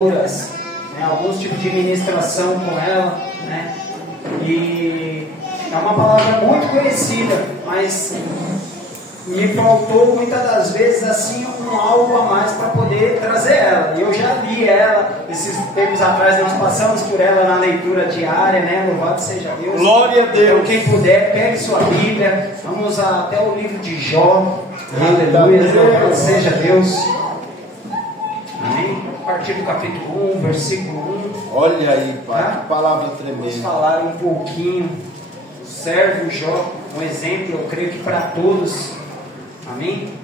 né, alguns tipos de ministração com ela, né, e é uma palavra muito conhecida, mas me faltou muitas das vezes assim algo a mais para poder trazer ela. E eu já li ela esses tempos atrás, nós passamos por ela na leitura diária, né? Louvado seja Deus. Glória a Deus. Então, quem puder, pegue sua Bíblia, vamos até o livro de Jó. Aleluia, louvado seja Deus. Amém. A partir do capítulo 1, versículo 1. Olha aí, pai, Tá? que palavra Vamos tremenda. falar um pouquinho do servo Jó, um exemplo, eu creio que para todos. Amém?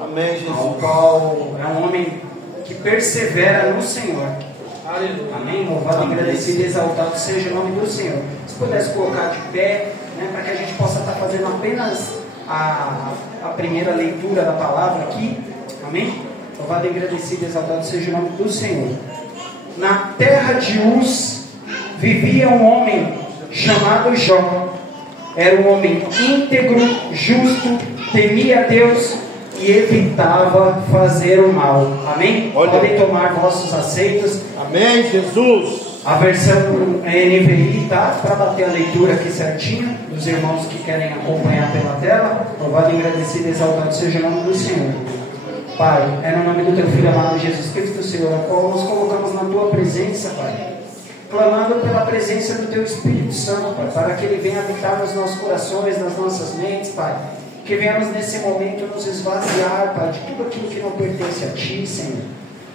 Amém, Ao Jesus. qual é um homem que persevera no Senhor. Aleluia. Amém? Louvado, agradecido e exaltado seja o nome do Senhor. Se pudesse colocar de pé, né, para que a gente possa estar fazendo apenas a primeira leitura da palavra aqui. Amém? Louvado, agradecido e exaltado seja o nome do Senhor. Na terra de Uz vivia um homem chamado Jó. Era um homem íntegro, justo, temia Deus e evitava fazer o mal. Amém? Olha. Podem tomar vossos assentos. Amém, Jesus. A versão NVI, tá? Para bater a leitura aqui certinha, dos irmãos que querem acompanhar pela tela. Louvado, agradecido e exaltado seja o nome do Senhor. Pai, é no nome do Teu Filho amado Jesus Cristo, Senhor, ao qual nos colocamos na Tua presença, Pai, clamando pela presença do Teu Espírito Santo, Pai, para que Ele venha habitar nos nossos corações, nas nossas mentes, Pai, que venhamos nesse momento nos esvaziar, Pai, de tudo aquilo que não pertence a Ti, Senhor.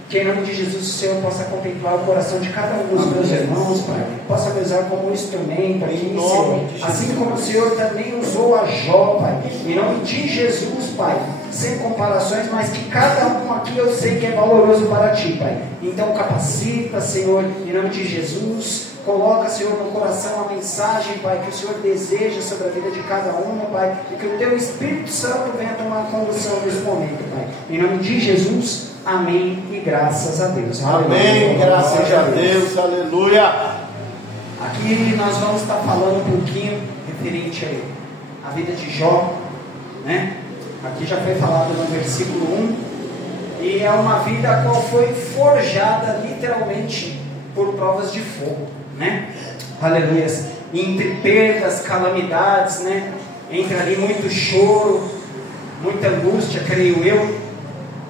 Que em nome de Jesus o Senhor possa contemplar o coração de cada um dos meus irmãos, Pai, possa me usar como um instrumento aqui, Senhor, assim como o Senhor também usou a Jó, Pai, em nome de Jesus, Pai, sem comparações, mas que cada um aqui eu sei que é valoroso para Ti, Pai. Então capacita, Senhor, em nome de Jesus. Coloca, Senhor, no coração a mensagem, Pai, que o Senhor deseja sobre a vida de cada um, Pai, e que o Teu Espírito Santo venha tomar condução nesse momento, Pai. Em nome de Jesus, amém e graças a Deus. Amém, Aleluia. graças a Deus, aleluia. Aqui nós vamos estar falando um pouquinho referente à vida de Jó, né? Aqui já foi falado no versículo 1, e é uma vida a qual foi forjada literalmente por provas de fogo, né? Aleluia. Entre perdas, calamidades, né? Entre ali muito choro, muita angústia, creio eu.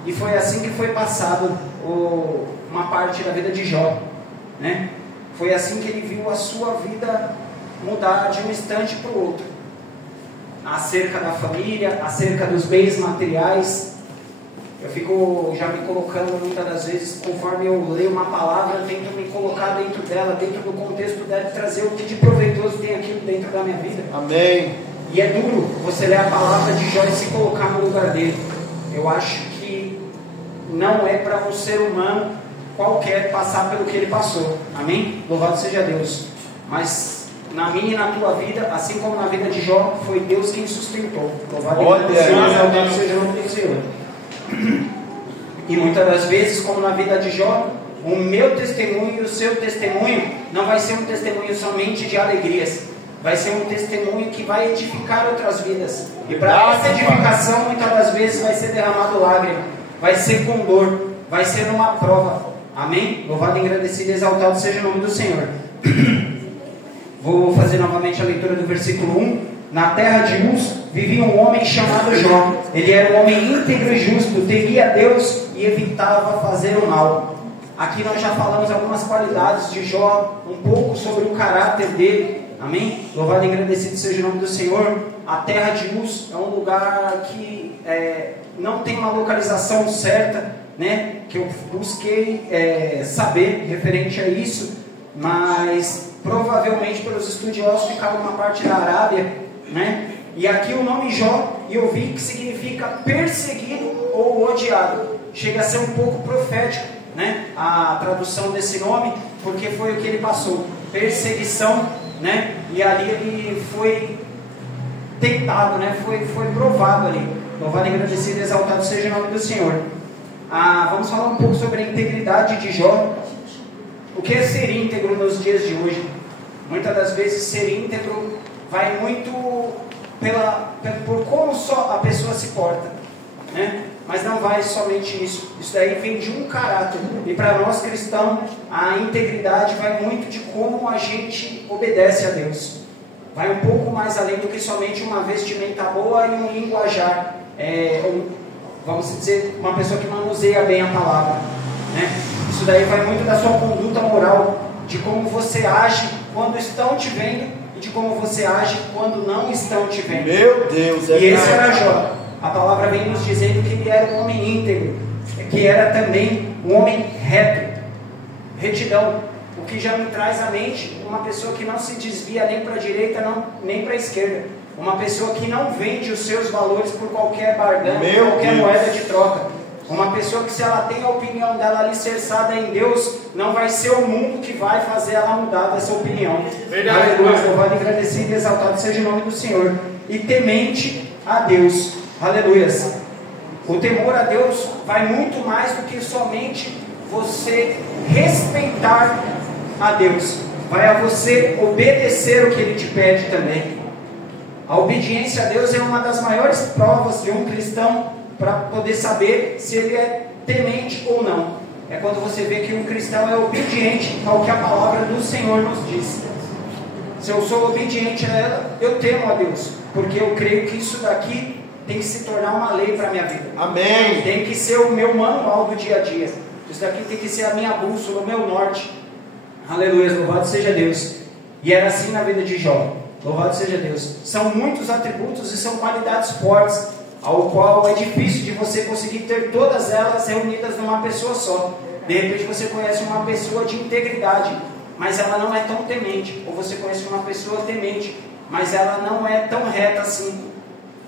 E foi assim que foi passado uma parte da vida de Jó, né? Foi assim que ele viu a sua vida mudar de um instante para o outro. Acerca da família, acerca dos bens materiais. Eu fico já me colocando muitas das vezes, conforme eu leio uma palavra, eu tento me colocar dentro dela, dentro do contexto dela, e trazer o que de proveitoso tem aquilo dentro da minha vida. Amém. E é duro você ler a palavra de Jó e se colocar no lugar dele. Eu acho que não é para um ser humano qualquer passar pelo que ele passou. Amém? Louvado seja Deus. Mas na minha e na tua vida, assim como na vida de Jó, foi Deus quem sustentou. Louvado seja o nome do Senhor. E muitas das vezes, como na vida de Jó, o meu testemunho e o seu testemunho não vai ser um testemunho somente de alegrias, vai ser um testemunho que vai edificar outras vidas. E para essa edificação, muitas das vezes vai ser derramado lágrima, vai ser com dor, vai ser numa prova. Amém? Louvado, agradecido e exaltado seja o nome do Senhor. Vou fazer novamente a leitura do versículo 1. Na terra de Uz vivia um homem chamado Jó. Ele era um homem íntegro e justo, temia Deus e evitava fazer o mal. Aqui nós já falamos algumas qualidades de Jó, um pouco sobre o caráter dele. Amém? Louvado e agradecido seja o nome do Senhor. A terra de Uz é um lugar que não tem uma localização certa, né? Que eu busquei saber referente a isso, mas provavelmente pelos estudiosos ficava uma parte da Arábia, né? E aqui o nome Jó, eu vi que significa perseguido ou odiado. Chega a ser um pouco profético, né? A tradução desse nome, porque foi o que ele passou, perseguição, né? E ali ele foi tentado, né? Foi provado ali. Louvado, agradecido e exaltado seja o nome do Senhor. Vamos falar um pouco sobre a integridade de Jó. O que é ser íntegro nos dias de hoje? Muitas das vezes ser íntegro vai muito por como só a pessoa se porta, né? mas não vai somente nisso. Isso daí vem de um caráter. E para nós cristãos, a integridade vai muito de como a gente obedece a Deus. Vai um pouco mais além do que somente uma vestimenta boa e um linguajar. Vamos dizer, uma pessoa que manuseia bem a palavra, né? Isso daí vai muito da sua conduta moral, de como você age quando estão te vendo e de como você age quando não estão te vendo. Meu Deus, E esse era Jó. A palavra vem nos dizendo que ele era um homem íntegro, que era também um homem reto, retidão. O que já me traz à mente uma pessoa que não se desvia nem para a direita, nem para a esquerda. Uma pessoa que não vende os seus valores por qualquer barganha, por qualquer moeda de troca. Uma pessoa que, se ela tem a opinião dela alicerçada em Deus, não vai ser o mundo que vai fazer ela mudar dessa opinião. Verdade. Aleluia, louvado, agradecido e exaltado seja o nome do Senhor. E temente a Deus. Aleluia. O temor a Deus vai muito mais do que somente você respeitar a Deus. Vai a você obedecer o que Ele te pede também. A obediência a Deus é uma das maiores provas de um cristão para poder saber se ele é temente ou não. É quando você vê que um cristão é obediente ao que a palavra do Senhor nos diz. Se eu sou obediente a ela, eu temo a Deus, porque eu creio que isso daqui tem que se tornar uma lei para a minha vida. Amém. Tem que ser o meu manual do dia a dia. Isso daqui tem que ser a minha bússola, o meu norte. Aleluia, louvado seja Deus. E era assim na vida de Jó. Louvado seja Deus. São muitos atributos e são qualidades fortes, ao qual é difícil de você conseguir ter todas elas reunidas numa pessoa só. De repente você conhece uma pessoa de integridade, mas ela não é tão temente. Ou você conhece uma pessoa temente, mas ela não é tão reta assim.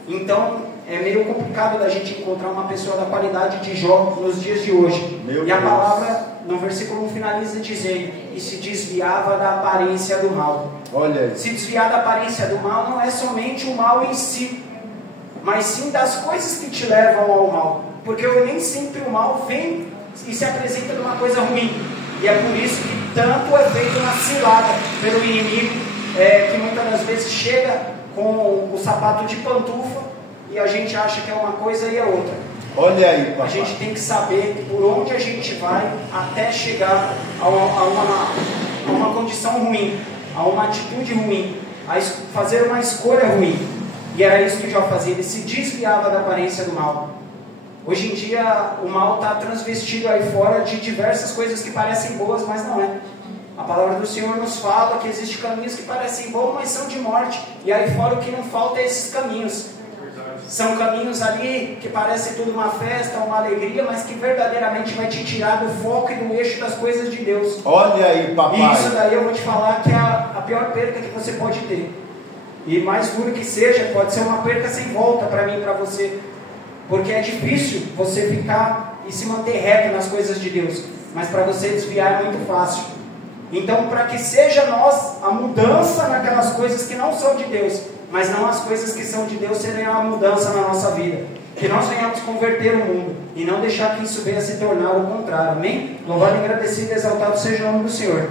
Então é meio complicado da gente encontrar uma pessoa da qualidade de Jó nos dias de hoje. E a palavra no versículo 1 finaliza dizendo: e se desviava da aparência do mal. Olha aí. Se desviar da aparência do mal não é somente o mal em si, mas sim das coisas que te levam ao mal. Porque nem sempre o mal vem e se apresenta de uma coisa ruim. E é por isso que tanto é feito uma cilada pelo inimigo, que muitas das vezes chega com o sapato de pantufa e a gente acha que é uma coisa e é outra. Olha aí, papai. A gente tem que saber por onde a gente vai até chegar a uma condição ruim, a uma atitude ruim, a fazer uma escolha ruim. E era isso que Jó fazia, ele se desviava da aparência do mal. Hoje em dia o mal está transvestido aí fora de diversas coisas que parecem boas, mas não é. A palavra do Senhor nos fala que existem caminhos que parecem bons, mas são de morte. E aí fora o que não falta é esses caminhos. São caminhos ali que parecem tudo uma festa, uma alegria, mas que verdadeiramente vai te tirar do foco e do eixo das coisas de Deus. Olha aí, papai. E isso daí eu vou te falar que é a pior perca que você pode ter. E mais duro que seja, pode ser uma perca sem volta para mim e para você. Porque é difícil você ficar e se manter reto nas coisas de Deus. Mas para você desviar é muito fácil. Então, para que seja nós a mudança naquelas coisas que não são de Deus, mas não as coisas que são de Deus serem a mudança na nossa vida. Que nós venhamos converter o mundo e não deixar que isso venha a se tornar o contrário. Amém? Louvado, agradecido e exaltado seja o nome do Senhor.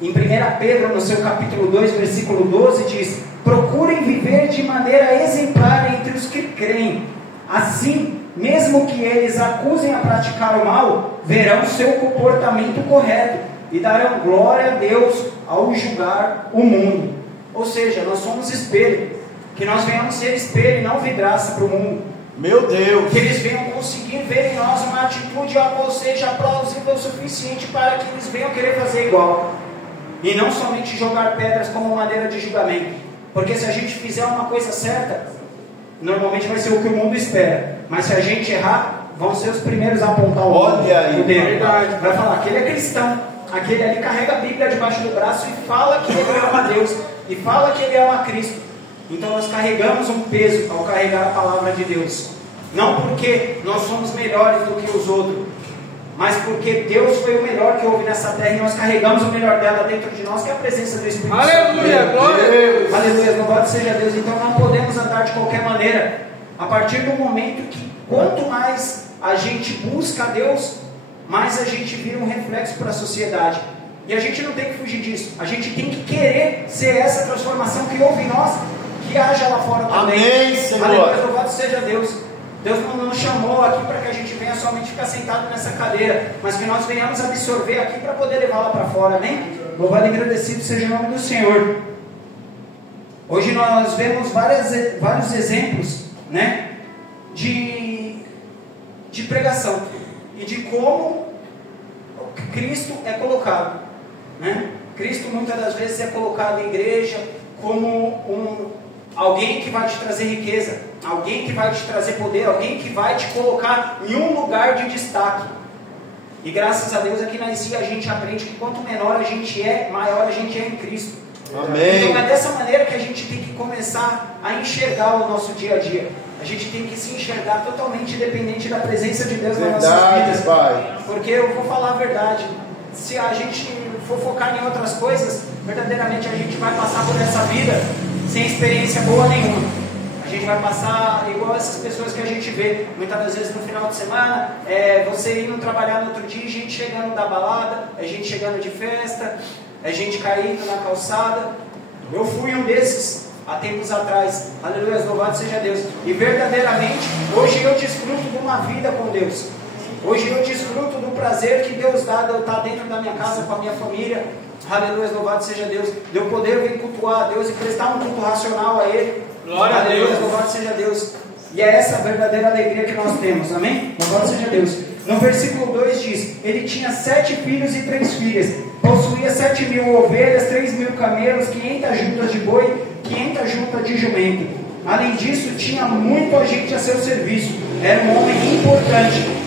Em 1 Pedro, no seu capítulo 2, versículo 12, diz: procurem viver de maneira exemplar entre os que creem. Assim, mesmo que eles acusem a praticar o mal, verão seu comportamento correto e darão glória a Deus ao julgar o mundo. Ou seja, nós somos espelho. Que nós venhamos ser espelho e não vidraça para o mundo. Meu Deus. Que eles venham conseguir ver em nós uma atitude a qual seja plausível o suficiente para que eles venham querer fazer igual. E não somente jogar pedras como maneira de julgamento. Porque se a gente fizer uma coisa certa, normalmente vai ser o que o mundo espera. Mas se a gente errar, vão ser os primeiros a apontar o dedo. Vai falar, aquele é cristão. Aquele ali carrega a Bíblia debaixo do braço e fala que ele ama Deus. E fala que ele ama Cristo. Então nós carregamos um peso ao carregar a palavra de Deus. Não porque nós somos melhores do que os outros, mas porque Deus foi o melhor que houve nessa terra e nós carregamos o melhor dela dentro de nós, que é a presença do Espírito Santo. Aleluia, glória a Deus. Aleluia, louvado seja Deus. Então não podemos andar de qualquer maneira. A partir do momento que quanto mais a gente busca a Deus, mais a gente vira um reflexo para a sociedade. E a gente não tem que fugir disso. A gente tem que querer ser essa transformação que houve em nós, que haja lá fora também. Amém, Senhor. Aleluia, louvado seja Deus. Deus não nos chamou aqui para que a gente venha somente ficar sentado nessa cadeira, mas que nós venhamos absorver aqui para poder levá-la para fora, amém? Louvado e agradecido seja o nome do Senhor. Hoje nós vemos vários exemplos, né, de pregação e de como Cristo é colocado, né? Cristo muitas das vezes é colocado em igreja como alguém que vai te trazer riqueza, alguém que vai te trazer poder, alguém que vai te colocar em um lugar de destaque. E graças a Deus aqui na IC a gente aprende que quanto menor a gente é, maior a gente é em Cristo. Amém. Então é dessa maneira que a gente tem que começar a enxergar o nosso dia a dia. A gente tem que se enxergar totalmente dependente da presença de Deus nas nossas vidas. Pai. Porque eu vou falar a verdade, se a gente for focar em outras coisas, verdadeiramente a gente vai passar por essa vida sem experiência boa nenhuma. A gente vai passar igual essas pessoas que a gente vê muitas das vezes no final de semana, você indo trabalhar no outro dia, gente chegando da balada, a gente chegando de festa, a gente caindo na calçada. Eu fui um desses há tempos atrás, aleluia, louvado seja Deus. E verdadeiramente hoje eu desfruto de uma vida com Deus. Hoje eu desfruto do prazer que Deus dá de eu estar dentro da minha casa com a minha família. Aleluia, louvado seja Deus. De eu poder vir cultuar a Deus e prestar um culto racional a Ele. Glória a Deus. Aleluia, louvado seja Deus. E é essa a verdadeira alegria que nós temos, amém? Louvado seja Deus. No versículo 2 diz: ele tinha 7 filhos e 3 filhas, possuía 7.000 ovelhas, 3.000 camelos, 500 juntas de boi, 500 juntas de jumento. Além disso, tinha muita gente a seu serviço. Era um homem importante.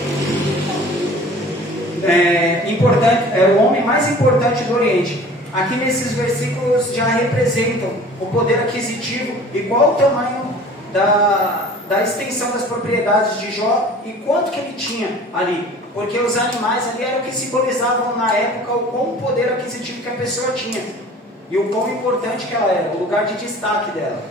Era o homem mais importante do Oriente. Aqui nesses versículos já representam o poder aquisitivo e qual o tamanho da extensão das propriedades de Jó e quanto que ele tinha ali, porque os animais ali eram o que simbolizavam na época o quão poder aquisitivo que a pessoa tinha e o quão importante que ela era, o lugar de destaque dela,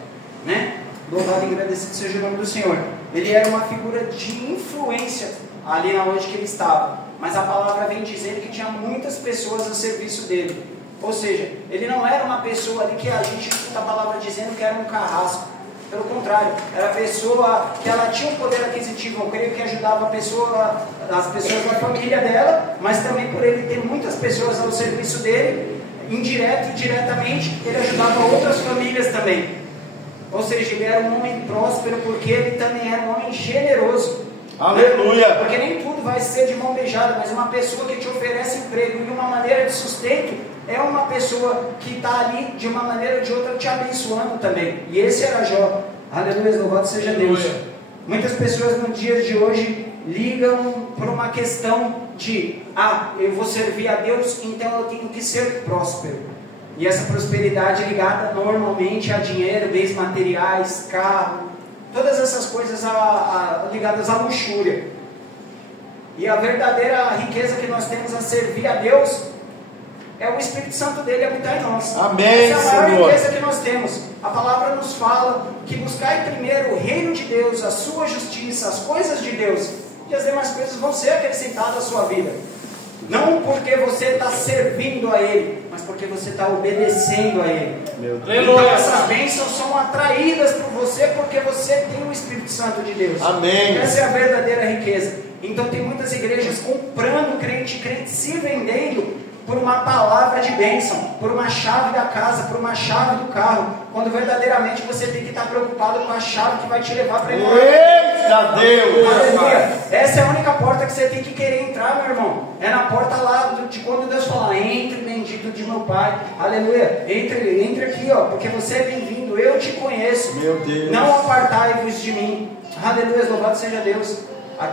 né? Louvado e agradecido seja o nome do Senhor. Ele era uma figura de influência ali na onde que ele estava, mas a palavra vem dizendo que tinha muitas pessoas a serviço dele, ou seja, ele não era uma pessoa ali que a gente escuta a palavra dizendo que era um carrasco. Pelo contrário, era a pessoa que ela tinha um poder aquisitivo, eu creio que ajudava as pessoas da família dela, mas também por ele ter muitas pessoas ao serviço dele, indireto e diretamente, ele ajudava outras famílias também. Ou seja, ele era um homem próspero porque ele também era um homem generoso. Aleluia! Né? Porque nem tudo vai ser de mão beijada, mas uma pessoa que te oferece emprego e uma maneira de sustento é uma pessoa que está ali de uma maneira ou de outra te abençoando também. E esse era Jó. Aleluia, louvado seja Deus. Muitas pessoas no dia de hoje ligam por uma questão de eu vou servir a Deus, então eu tenho que ser próspero. E essa prosperidade é ligada normalmente a dinheiro, bens materiais, carro, todas essas coisas ligadas à luxúria. E a verdadeira riqueza que nós temos a servir a Deus é o Espírito Santo dele habitar em nós. Amém, essa é a maior Senhor. riqueza que nós temos. A palavra nos fala que buscai primeiro o reino de Deus, a sua justiça, as coisas de Deus, e as demais coisas vão ser acrescentadas à sua vida. Não porque você está servindo a Ele, mas porque você está obedecendo a Ele. Então essas bênçãos são atraídas por você porque você tem o Espírito Santo de Deus. Amém. Essa é a verdadeira riqueza. Então tem muitas igrejas comprando crente se vendendo por uma palavra de bênção, por uma chave da casa, por uma chave do carro, quando verdadeiramente você tem que estar preocupado com a chave que vai te levar para morar. Eita Deus! Aleluia! Essa é a única porta que você tem que querer entrar, meu irmão. É na porta lá de quando Deus fala: entre, bendito de meu Pai. Aleluia! Entre aqui, ó, porque você é bem-vindo. Eu te conheço. Meu Deus! Não apartai-vos de mim. Aleluia! Louvado seja Deus.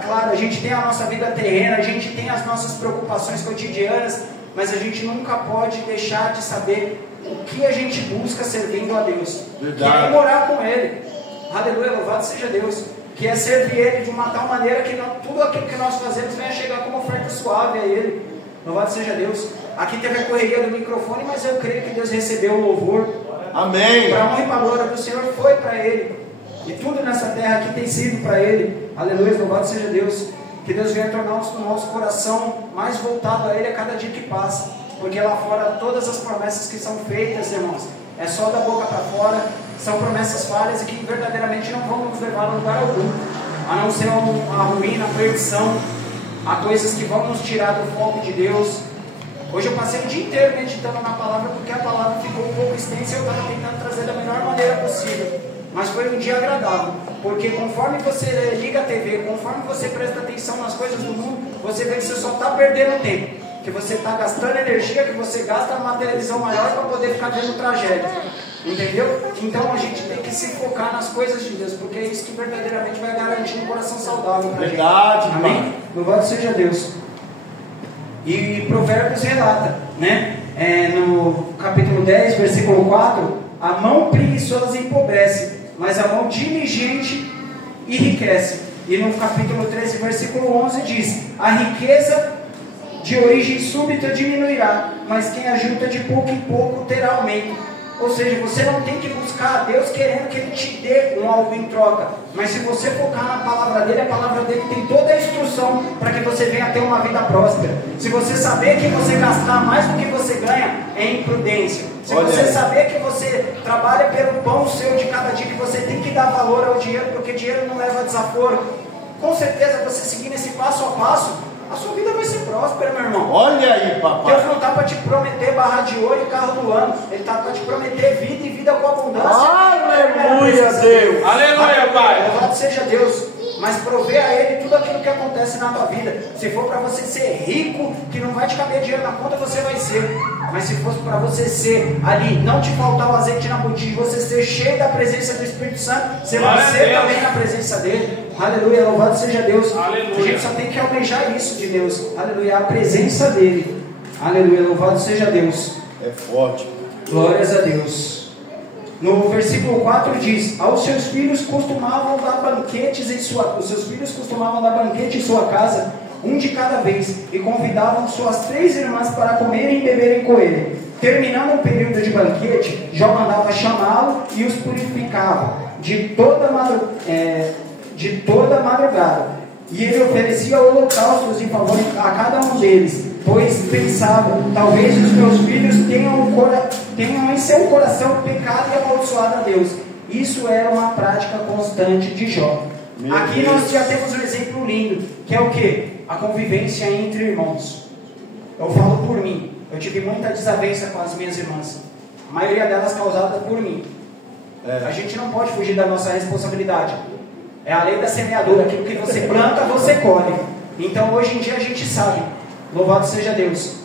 Claro, a gente tem a nossa vida terrena, a gente tem as nossas preocupações cotidianas, mas a gente nunca pode deixar de saber o que a gente busca servindo a Deus. Verdade. Que é morar com Ele. Aleluia, louvado seja Deus. Que é servir Ele de uma tal maneira que tudo aquilo que nós fazemos venha chegar como oferta suave a Ele. Louvado seja Deus. Aqui teve a correria do microfone, mas eu creio que Deus recebeu o louvor. Amém. Para a honra e para a glória do Senhor foi para Ele. E tudo nessa terra aqui tem sido para Ele. Aleluia, louvado seja Deus. Que Deus venha tornar o nosso coração mais voltado a Ele a cada dia que passa. Porque lá fora todas as promessas que são feitas, irmãos, é só da boca para fora. São promessas falhas e que verdadeiramente não vão nos levar a lugar algum. a não ser a ruína, a perdição, a coisas que vão nos tirar do foco de Deus. Hoje eu passei o dia inteiro meditando na palavra, porque a palavra ficou um pouco extensa e eu estava tentando trazer da melhor maneira possível. Mas foi um dia agradável, porque conforme você liga a TV, conforme você presta atenção nas coisas do mundo, você vê que você só está perdendo tempo, que você está gastando energia, que você gasta numa televisão maior para poder ficar vendo tragédia, entendeu? Então a gente tem que se focar nas coisas de Deus, porque é isso que verdadeiramente vai garantir um coração saudável para a gente. Verdade, amém? Louvado seja Deus. E Provérbios relata, né? No capítulo 10, versículo 4, a mão preguiçosa empobrece, mas a mão diligente enriquece. E no capítulo 13, versículo 11 diz: a riqueza de origem súbita diminuirá, mas quem ajunta de pouco em pouco terá aumento. Ou seja, você não tem que buscar a Deus querendo que Ele te dê um algo em troca, mas se você focar na palavra dele, a palavra dele tem toda a instrução para que você venha ter uma vida próspera. Se você saber que você gastar mais do que você ganha, é imprudência. Se você saber que você trabalha pelo pão seu de cada dia, que você tem que dar valor ao dinheiro, porque dinheiro não leva desaforo, com certeza você seguindo esse passo a passo, a sua vida vai ser próspera, meu irmão. Olha aí, papai. Deus não está para te prometer barra de ouro e carro do ano. Ele está para te prometer vida e vida com abundância. Aleluia, Deus. Aleluia, Pai. Louvado seja Deus. Mas prover a Ele tudo aquilo que acontece na tua vida. Se for para você ser rico, que não vai te caber dinheiro na conta, você vai ser. Mas se fosse para você ser ali, não te faltar o azeite na botija, você ser cheio da presença do Espírito Santo, você vai ser também na presença dele. Aleluia, louvado seja Deus. Aleluia. A gente só tem que almejar isso de Deus. Aleluia, a presença dele. Aleluia, louvado seja Deus. É forte. Glórias a Deus. No versículo 4 diz: aos seus filhos costumavam dar banquetes os seus filhos costumavam dar banquete em sua casa, um de cada vez, e convidavam suas 3 irmãs para comerem e beberem com ele. Terminando o período de banquete, Jó mandava chamá-lo e os purificava de toda madrugada. E ele oferecia holocaustos em favor a cada um deles, pois pensava: talvez os meus filhos tenham em seu coração pecado e amaldiçoado a Deus. Isso era uma prática constante de Jó. Aqui nós já temos um exemplo lindo, que é o que? A convivência entre irmãos. Eu falo por mim, eu tive muita desavença com as minhas irmãs, a maioria delas causada por mim. A gente não pode fugir da nossa responsabilidade. É a lei da semeadura, aquilo que você planta, você colhe. Então hoje em dia a gente sabe, louvado seja Deus.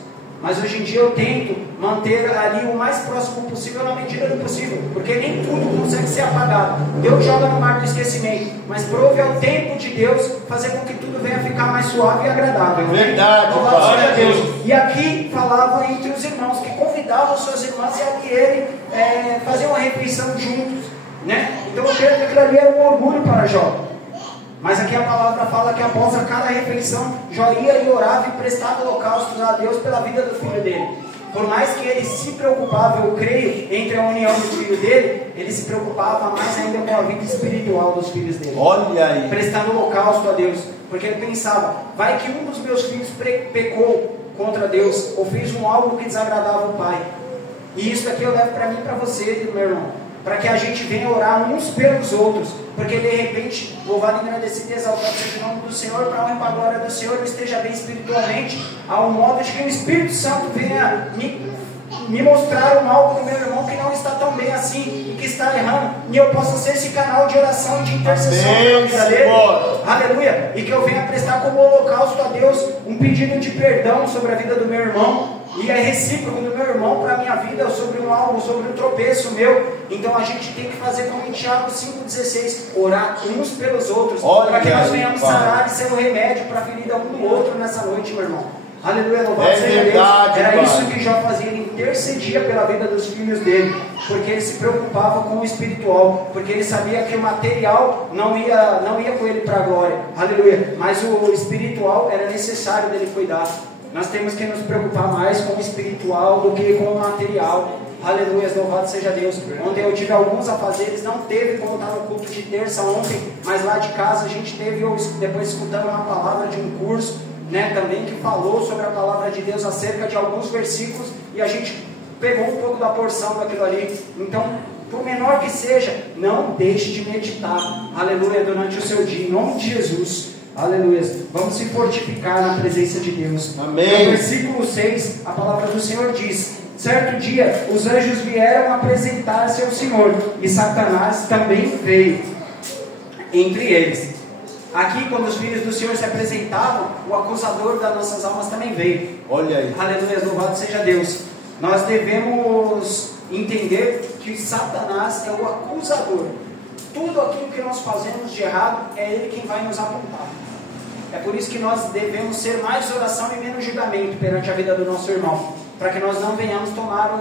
Mas hoje em dia eu tento manter ali o mais próximo possível, na medida do possível, porque nem tudo consegue ser apagado. Deus joga no mar do esquecimento, mas prove ao tempo de Deus fazer com que tudo venha ficar mais suave e agradável. Verdade, louvado seja Deus. E aqui falava entre os irmãos, que convidavam suas irmãs e ali ele fazia uma refeição juntos, né? Então eu creio que aquilo ali era um orgulho para Jó. Mas aqui a palavra fala que após cada refeição, Jó ia e orava e prestava holocaustos a Deus pela vida do filho dele. Por mais que ele se preocupava, eu creio, entre a união do filho dele, ele se preocupava mais ainda com a vida espiritual dos filhos dele. Olha aí. Prestando holocausto a Deus. Porque ele pensava: vai que um dos meus filhos pecou contra Deus, ou fez algo que desagradava o Pai. E isso aqui eu levo para mim e para você, meu irmão, para que a gente venha orar uns pelos outros, porque de repente, louvado, agradecido e exaltado seja o nome do Senhor, para a honra e para a glória do Senhor, eu esteja bem espiritualmente, ao modo de que o Espírito Santo venha me mostrar um algo no meu irmão que não está tão bem assim, e que está errando, e eu possa ser esse canal de oração e de intercessão na vida dele. Aleluia! E que eu venha prestar como holocausto a Deus um pedido de perdão sobre a vida do meu irmão, e é recíproco do meu irmão para a minha vida, sobre sobre um tropeço meu. Então a gente tem que fazer como em Tiago 5,16, orar uns pelos outros, para que nós venhamos sarar e ser um remédio para a ferida um do outro nessa noite, meu irmão. Aleluia, louvado seja Deus. Era isso que Jó fazia, ele intercedia pela vida dos filhos dele, porque ele se preocupava com o espiritual, porque ele sabia que o material não ia com ele para a glória, aleluia, mas o espiritual era necessário dele cuidar. Nós temos que nos preocupar mais com o espiritual do que com o material. Aleluia, louvado seja Deus. Ontem eu tive alguns afazeres, não teve como estar no culto de terça ontem, mas lá de casa a gente teve, depois escutando uma palavra de um curso, né, também que falou sobre a palavra de Deus acerca de alguns versículos, e a gente pegou um pouco da porção daquilo ali. Então por menor que seja, não deixe de meditar, aleluia, durante o seu dia, em nome de Jesus, aleluia. Vamos se fortificar na presença de Deus. Amém. No versículo 6, a palavra do Senhor diz: certo dia, os anjos vieram apresentar-se ao Senhor, e Satanás também veio entre eles. Aqui, quando os filhos do Senhor se apresentavam, o acusador das nossas almas também veio. Olha aí. Aleluia, louvado seja Deus. Nós devemos entender que Satanás é o acusador. Tudo aquilo que nós fazemos de errado, é ele quem vai nos apontar. É por isso que nós devemos ser mais oração e menos julgamento perante a vida do nosso irmão, para que nós não venhamos tomar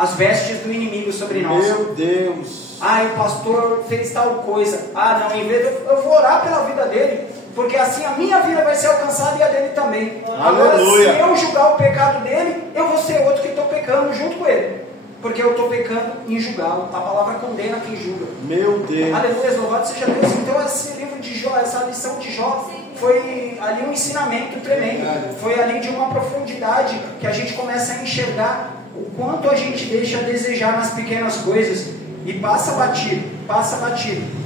as vestes do inimigo sobre nós. Meu Deus. Ah, o pastor fez tal coisa. Ah, não, em vez de eu vou orar pela vida dele, porque assim a minha vida vai ser alcançada e a dele também. Agora, Aleluia. se eu julgar o pecado dele, eu vou ser outro que estou pecando junto com ele, porque eu estou pecando em julgá-lo. A palavra condena quem julga. Meu Deus. Aleluia, louvado seja Deus. Então esse livro de Jó, essa lição de Jó, foi ali um ensinamento tremendo. Foi ali de uma profundidade que a gente começa a enxergar o quanto a gente deixa a desejar nas pequenas coisas e passa batido.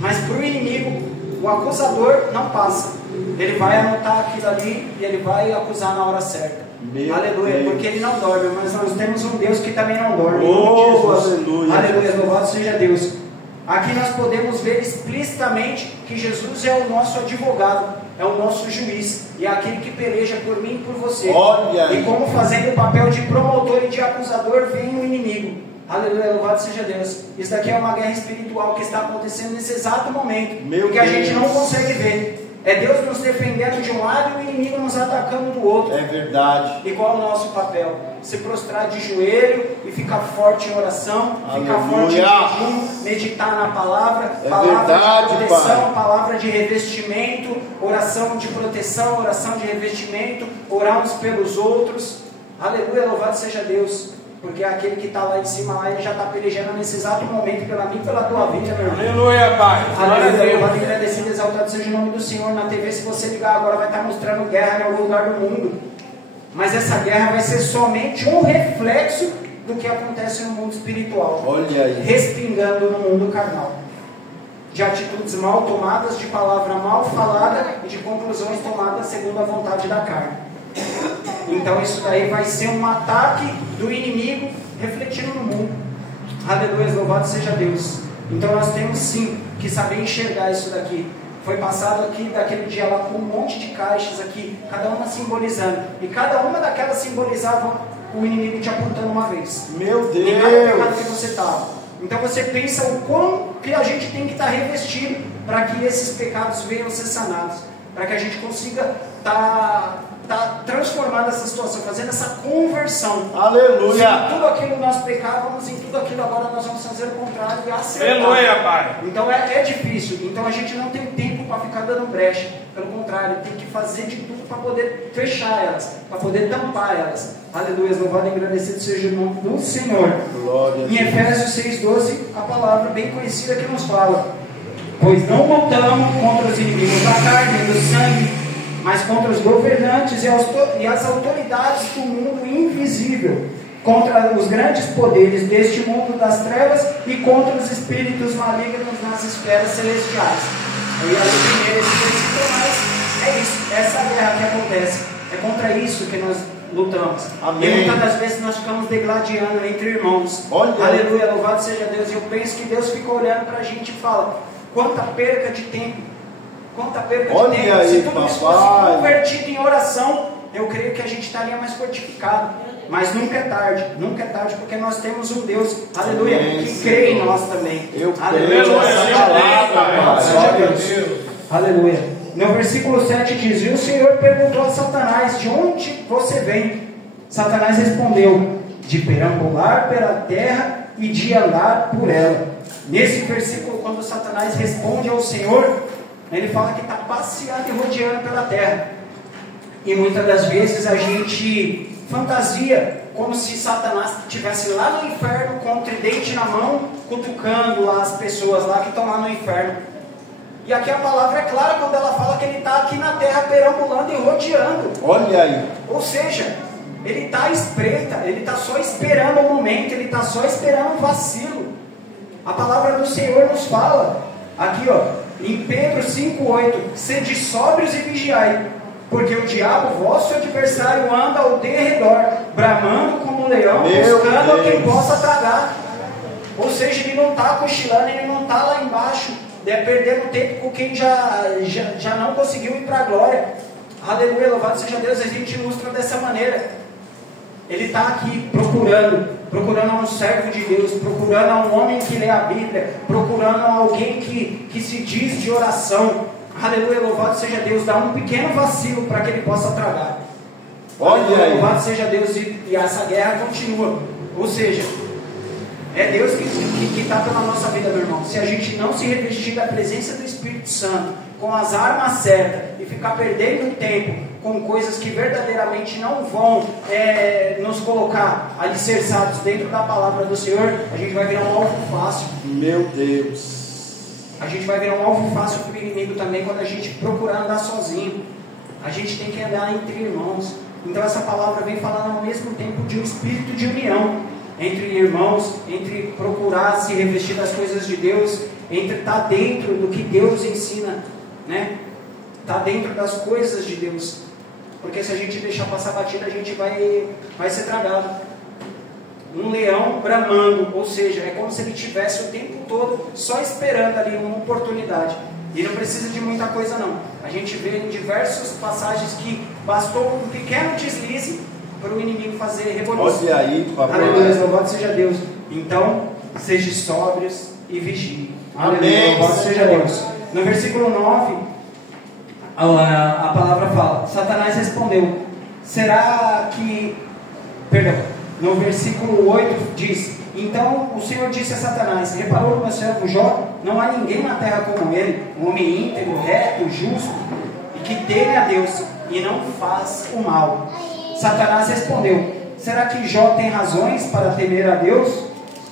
Mas para o inimigo, o acusador não passa. Ele vai anotar aquilo ali e ele vai acusar na hora certa. Aleluia, Deus. porque ele não dorme, mas nós temos um Deus que também não dorme. Oh, Jesus. aleluia. Aleluia, louvado seja Deus. Aqui nós podemos ver explicitamente que Jesus é o nosso advogado, é o nosso juiz, e é aquele que peleja por mim e por você. Olha aí. E como fazendo o papel de promotor e de acusador, vem o inimigo. Aleluia, louvado seja Deus. Isso daqui é uma guerra espiritual que está acontecendo nesse exato momento, Meu que a gente Deus. não consegue ver. É Deus nos defendendo de um lado e o inimigo nos atacando do outro. É verdade. E qual é o nosso papel? Se prostrar de joelho e ficar forte em oração, ficar Aleluia. forte em jejum, meditar na palavra, É palavra verdade, de proteção, Pai. palavra de revestimento, oração de proteção, oração de revestimento, orar uns pelos outros. Aleluia, louvado seja Deus. Porque aquele que está lá em cima, lá, ele já está pelejando nesse exato momento pela mim e pela tua vida, meu irmão. Aleluia, Pai. Aleluia, louvado e agradecido, exaltado seja o nome do Senhor. Na TV, se você ligar agora, vai estar mostrando guerra em algum lugar do mundo. Mas essa guerra vai ser somente um reflexo do que acontece no mundo espiritual. Olha aí. Respingando no mundo carnal. De atitudes mal tomadas, de palavra mal falada e de conclusões tomadas segundo a vontade da carne. Então isso daí vai ser um ataque do inimigo refletindo no mundo. Aleluia, louvado seja Deus. Então nós temos sim que saber enxergar isso daqui. Foi passado aqui daquele dia lá com um monte de caixas aqui, cada uma simbolizando. E cada uma daquelas simbolizava o inimigo te apontando uma vez. Meu Em cada pecado que Deus. você estava. Então você pensa o quão que a gente tem que estar revestido para que esses pecados venham ser sanados. Para que a gente consiga estar transformando essa situação, fazendo essa conversão. Aleluia. Se em tudo aquilo nós pecávamos, em tudo aquilo agora nós vamos fazer o contrário e acertar. Aleluia, Pai. Então é difícil. Então a gente não tem tempo para ficar dando brecha. Pelo contrário, tem que fazer de tudo para poder fechar elas, para poder tampar elas. Aleluia, louvado e agradecido seja o nome do Senhor. Glória a Em Deus. Efésios 6,12, a palavra bem conhecida que nos fala: pois não lutamos contra os inimigos da carne e do sangue, mas contra os governantes e as autoridades do mundo invisível, contra os grandes poderes deste mundo das trevas e contra os espíritos malignos nas esferas celestiais. Eu ia ler primeiro esse versículo, mas é isso, essa guerra que acontece, é contra isso que nós lutamos. Amém. E muitas das vezes nós ficamos degladiando entre irmãos. Olha. Aleluia, louvado seja Deus. E eu penso que Deus fica olhando para a gente e fala: quanta perca de tempo. Quanta perca Olha de tempo. aí, Se tudo isso fosse papai. convertido em oração, eu creio que a gente estaria mais fortificado. Mas nunca é tarde, porque nós temos um Deus, aleluia, Amém, que Senhor. crê em nós também. Eu Aleluia, creio Aleluia, nessa eu palavra, creio, Pai. Seja Glória a Deus. Deus. Aleluia. No versículo 7 diz: e o Senhor perguntou a Satanás: de onde você vem? Satanás respondeu: de perambular pela terra e de andar por ela. Nesse versículo, quando Satanás responde ao Senhor, ele fala que está passeando e rodeando pela terra. E muitas das vezes a gente fantasia como se Satanás estivesse lá no inferno com um tridente na mão, cutucando lá as pessoas lá que estão lá no inferno. E aqui a palavra é clara quando ela fala que ele está aqui na terra perambulando e rodeando. Olha aí. Ou seja, ele está à espreita, ele está só esperando o momento, ele está só esperando o vacilo. A palavra do Senhor nos fala, aqui ó, em Pedro 5,8, sede sóbrios e vigiai, porque o diabo, vosso adversário, anda ao derredor, bramando como um leão, buscando a quem possa tragar. Ou seja, ele não está cochilando, ele não está lá embaixo, perdendo tempo com quem já não conseguiu ir para a glória. Aleluia, louvado seja Deus. A gente ilustra dessa maneira. Ele está aqui procurando um servo de Deus, procurando um homem que lê a Bíblia, procurando alguém que se diz de oração. Aleluia, louvado seja Deus. Dá um pequeno vacilo para que ele possa tragar. Olha aí. Louvado seja Deus, e essa guerra continua. Ou seja, é Deus que está pela nossa vida, meu irmão. Se a gente não se revestir da presença do Espírito Santo, com as armas certas, e ficar perdendo tempo com coisas que verdadeiramente não vão nos colocar alicerçados dentro da palavra do Senhor, a gente vai virar um alvo fácil. Meu Deus. A gente vai virar um alvo fácil para o inimigo também quando a gente procurar andar sozinho. A gente tem que andar entre irmãos. Então essa palavra vem falando ao mesmo tempo de um espírito de união entre irmãos, entre procurar se revestir das coisas de Deus, entre estar dentro do que Deus ensina, né? Estar dentro das coisas de Deus. Porque se a gente deixar passar batida, a gente vai ser tragado. Um leão bramando, ou seja, é como se ele tivesse o tempo todo só esperando ali uma oportunidade. E não precisa de muita coisa não. A gente vê em diversas passagens que bastou um pequeno deslize para o inimigo fazer revolução. Olha aí, papai. Aleluia, louvado seja Deus. Então, sejam sóbrios e vigiem. Amém. Louvado seja Deus. No versículo 9, a palavra fala: Satanás respondeu, será que... Perdão. No versículo 8 diz: então o Senhor disse a Satanás: reparou no meu servo Jó? Não há ninguém na terra como ele, um homem íntegro, reto, justo, e que teme a Deus e não faz o mal. Satanás respondeu: será que Jó tem razões para temer a Deus?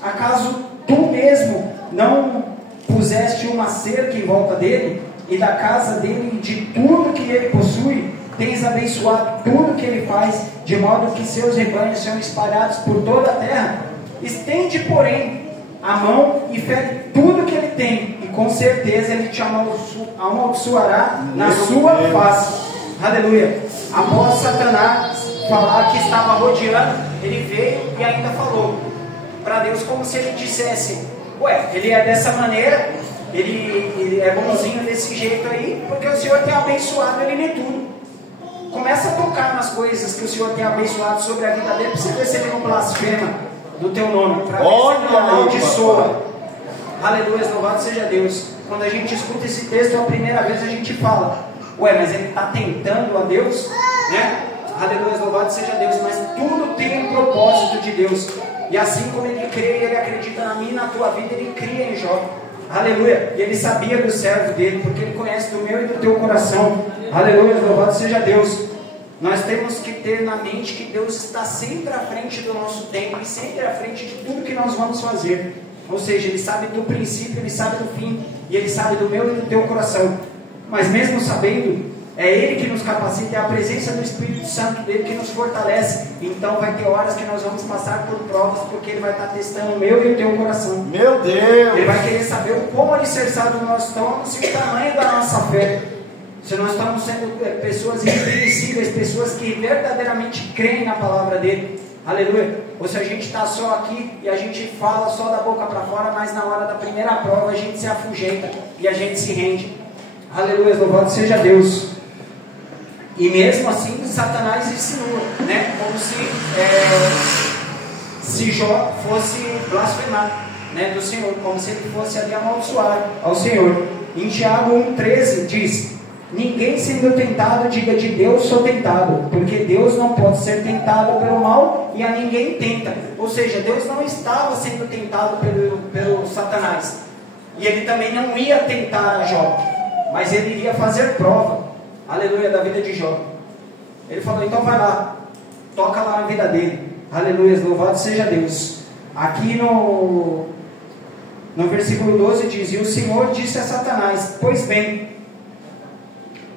Acaso tu mesmo não puseste uma cerca em volta dele, e da casa dele e de tudo que ele possui? Tens abençoado tudo que ele faz, de modo que seus rebanhos são espalhados por toda a terra. Estende, porém, a mão e fere tudo que ele tem, e com certeza ele te amaldiçoará na sua face. Aleluia. Após Satanás falar que estava rodeando, ele veio e ainda falou para Deus como se ele dissesse: ué, ele é dessa maneira, ele é bonzinho desse jeito aí, porque o Senhor tem abençoado ele em tudo. Começa a tocar nas coisas que o Senhor tem abençoado sobre a vida dele, para você ver se ele não blasfema do teu nome, para ver se ele não amaldiçoa. Aleluia, louvado seja Deus. Quando a gente escuta esse texto a primeira vez, a gente fala: ué, mas ele está tentando a Deus, né? Aleluia, louvado seja Deus. Mas tudo tem um propósito de Deus, e assim como ele crê, ele acredita na minha e na tua vida, ele cria em Jó. Aleluia. E ele sabia do servo dele, porque ele conhece do meu e do teu coração. Aleluia, louvado seja Deus. Nós temos que ter na mente que Deus está sempre à frente do nosso tempo, e sempre à frente de tudo que nós vamos fazer. Ou seja, ele sabe do princípio, ele sabe do fim, e ele sabe do meu e do teu coração. Mas mesmo sabendo, é ele que nos capacita, é a presença do Espírito Santo dele que nos fortalece. Então vai ter horas que nós vamos passar por provas, porque ele vai estar testando o meu e o teu coração. Meu Deus! Ele vai querer saber o quão alicerçado nós estamos e o tamanho da nossa fé. Se nós estamos sendo pessoas irrepreensíveis, pessoas que verdadeiramente creem na palavra dele. Aleluia. Ou se a gente está só aqui e a gente fala só da boca para fora, mas na hora da primeira prova a gente se afugenta e a gente se rende. Aleluia, louvado seja Deus. E mesmo assim Satanás insinua, né? Como se Jó fosse blasfemar, né, do Senhor, como se ele fosse ali amaldiçoar ao Senhor. Em Tiago 1,13 diz: ninguém sendo tentado diga de Deus sou tentado, porque Deus não pode ser tentado pelo mal e a ninguém tenta. Ou seja, Deus não estava sendo tentado pelo Satanás, e ele também não ia tentar a Jó, mas ele iria fazer prova, aleluia, da vida de Jó. Ele falou: então vai lá, toca lá na vida dele. Aleluia, louvado seja Deus. Aqui no versículo 12 diz: e o Senhor disse a Satanás: pois bem,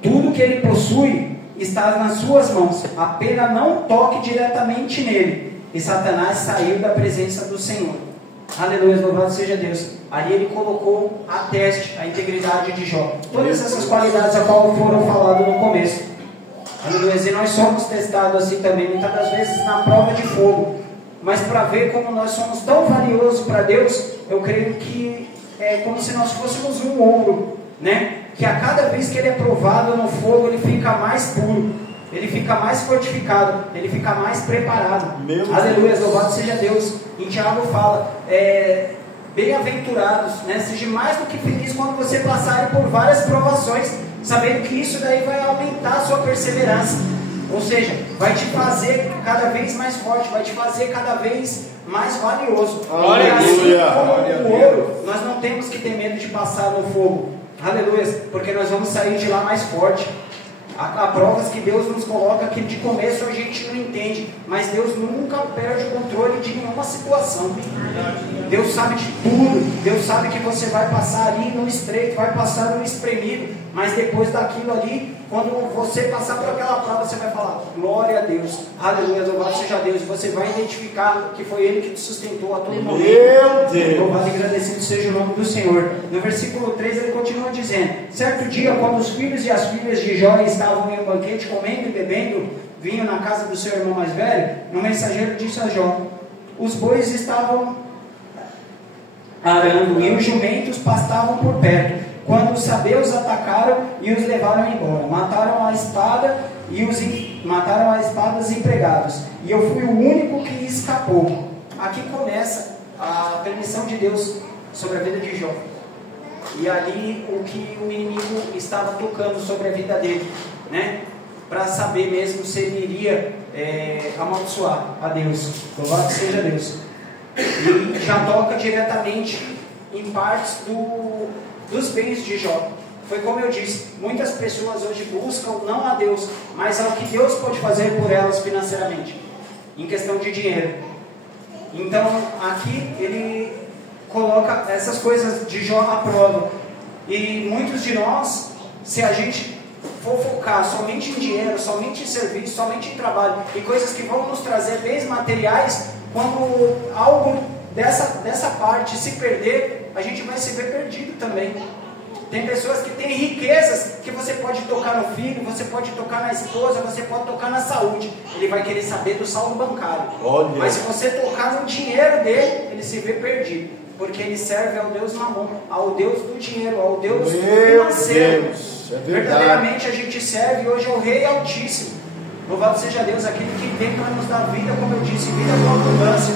tudo que ele possui está nas suas mãos, apenas não toque diretamente nele. E Satanás saiu da presença do Senhor. Aleluia, louvado seja Deus. Ali ele colocou a teste a integridade de Jó. Todas essas qualidades a qual foram faladas no começo. Aleluia, e nós somos testados assim também, muitas das vezes na prova de fogo. Mas para ver como nós somos tão valiosos para Deus, eu creio que é como se nós fôssemos um ouro, né? Que a cada vez que ele é provado no fogo, ele fica mais puro, ele fica mais fortificado, ele fica mais preparado. Aleluia, louvado seja Deus. Em Tiago fala, bem-aventurados, né? Seja mais do que feliz quando você passar por várias provações, sabendo que isso daí vai aumentar a sua perseverança. Ou seja, vai te fazer cada vez mais forte, vai te fazer cada vez mais valioso. Aleluia. Assim como o ouro, nós não temos que ter medo de passar no fogo. Aleluia, porque nós vamos sair de lá mais forte. Há provas que Deus nos coloca que de começo a gente não entende, mas Deus nunca perde o controle de nenhuma situação. Deus sabe de tudo. Deus sabe que você vai passar ali no estreito, vai passar no espremido, mas depois daquilo ali, quando você passar por aquela prova, você vai falar, glória a Deus, aleluia, louvado seja Deus. Você vai identificar que foi Ele que te sustentou a todo momento. Meu Deus! Louvado e agradecido seja o nome do Senhor. No versículo 3 ele continua dizendo, certo dia, quando os filhos e as filhas de Jó estavam em um banquete, comendo e bebendo vinho na casa do seu irmão mais velho, um mensageiro disse a Jó, os bois estavam arando e os jumentos pastavam por perto, quando os sabeus atacaram e os levaram embora, mataram a espada os empregados, e eu fui o único que escapou. Aqui começa a permissão de Deus sobre a vida de Jó, e ali o que o inimigo estava tocando sobre a vida dele, né? Para saber mesmo se ele iria amaldiçoar a Deus. Louvado seja Deus. E já toca diretamente em partes dos bens de Jó. Foi como eu disse, muitas pessoas hoje buscam não a Deus, mas ao que Deus pode fazer por elas financeiramente, em questão de dinheiro. Então aqui ele coloca essas coisas de Jó à prova. E muitos de nós, se a gente for focar somente em dinheiro, somente em serviço, somente em trabalho e coisas que vão nos trazer bens materiais, quando algo dessa parte se perder, a gente vai se ver perdido também. Tem pessoas que têm riquezas que você pode tocar no filho, você pode tocar na esposa, você pode tocar na saúde. Ele vai querer saber do saldo bancário. Olha. Mas se você tocar no dinheiro dele, ele se vê perdido. Porque ele serve ao Deus Mamon, ao Deus do dinheiro, ao Deus financeiro. Deus, é verdadeiramente a gente serve hoje ao Rei Altíssimo. Louvado seja Deus, aquele que vem para nos dar vida, como eu disse, vida com abundância.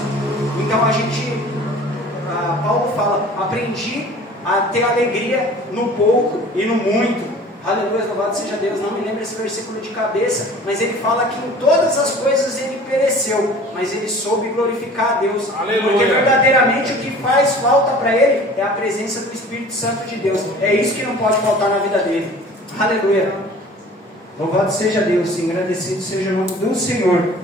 Então Paulo fala, aprendi a ter alegria no pouco e no muito. Aleluia, louvado seja Deus. Não me lembro esse versículo de cabeça, mas ele fala que em todas as coisas ele pereceu, mas ele soube glorificar a Deus. Aleluia. Porque verdadeiramente o que faz falta para ele é a presença do Espírito Santo de Deus. É isso que não pode faltar na vida dele. Aleluia. Louvado seja Deus, engrandecido seja o nome do Senhor.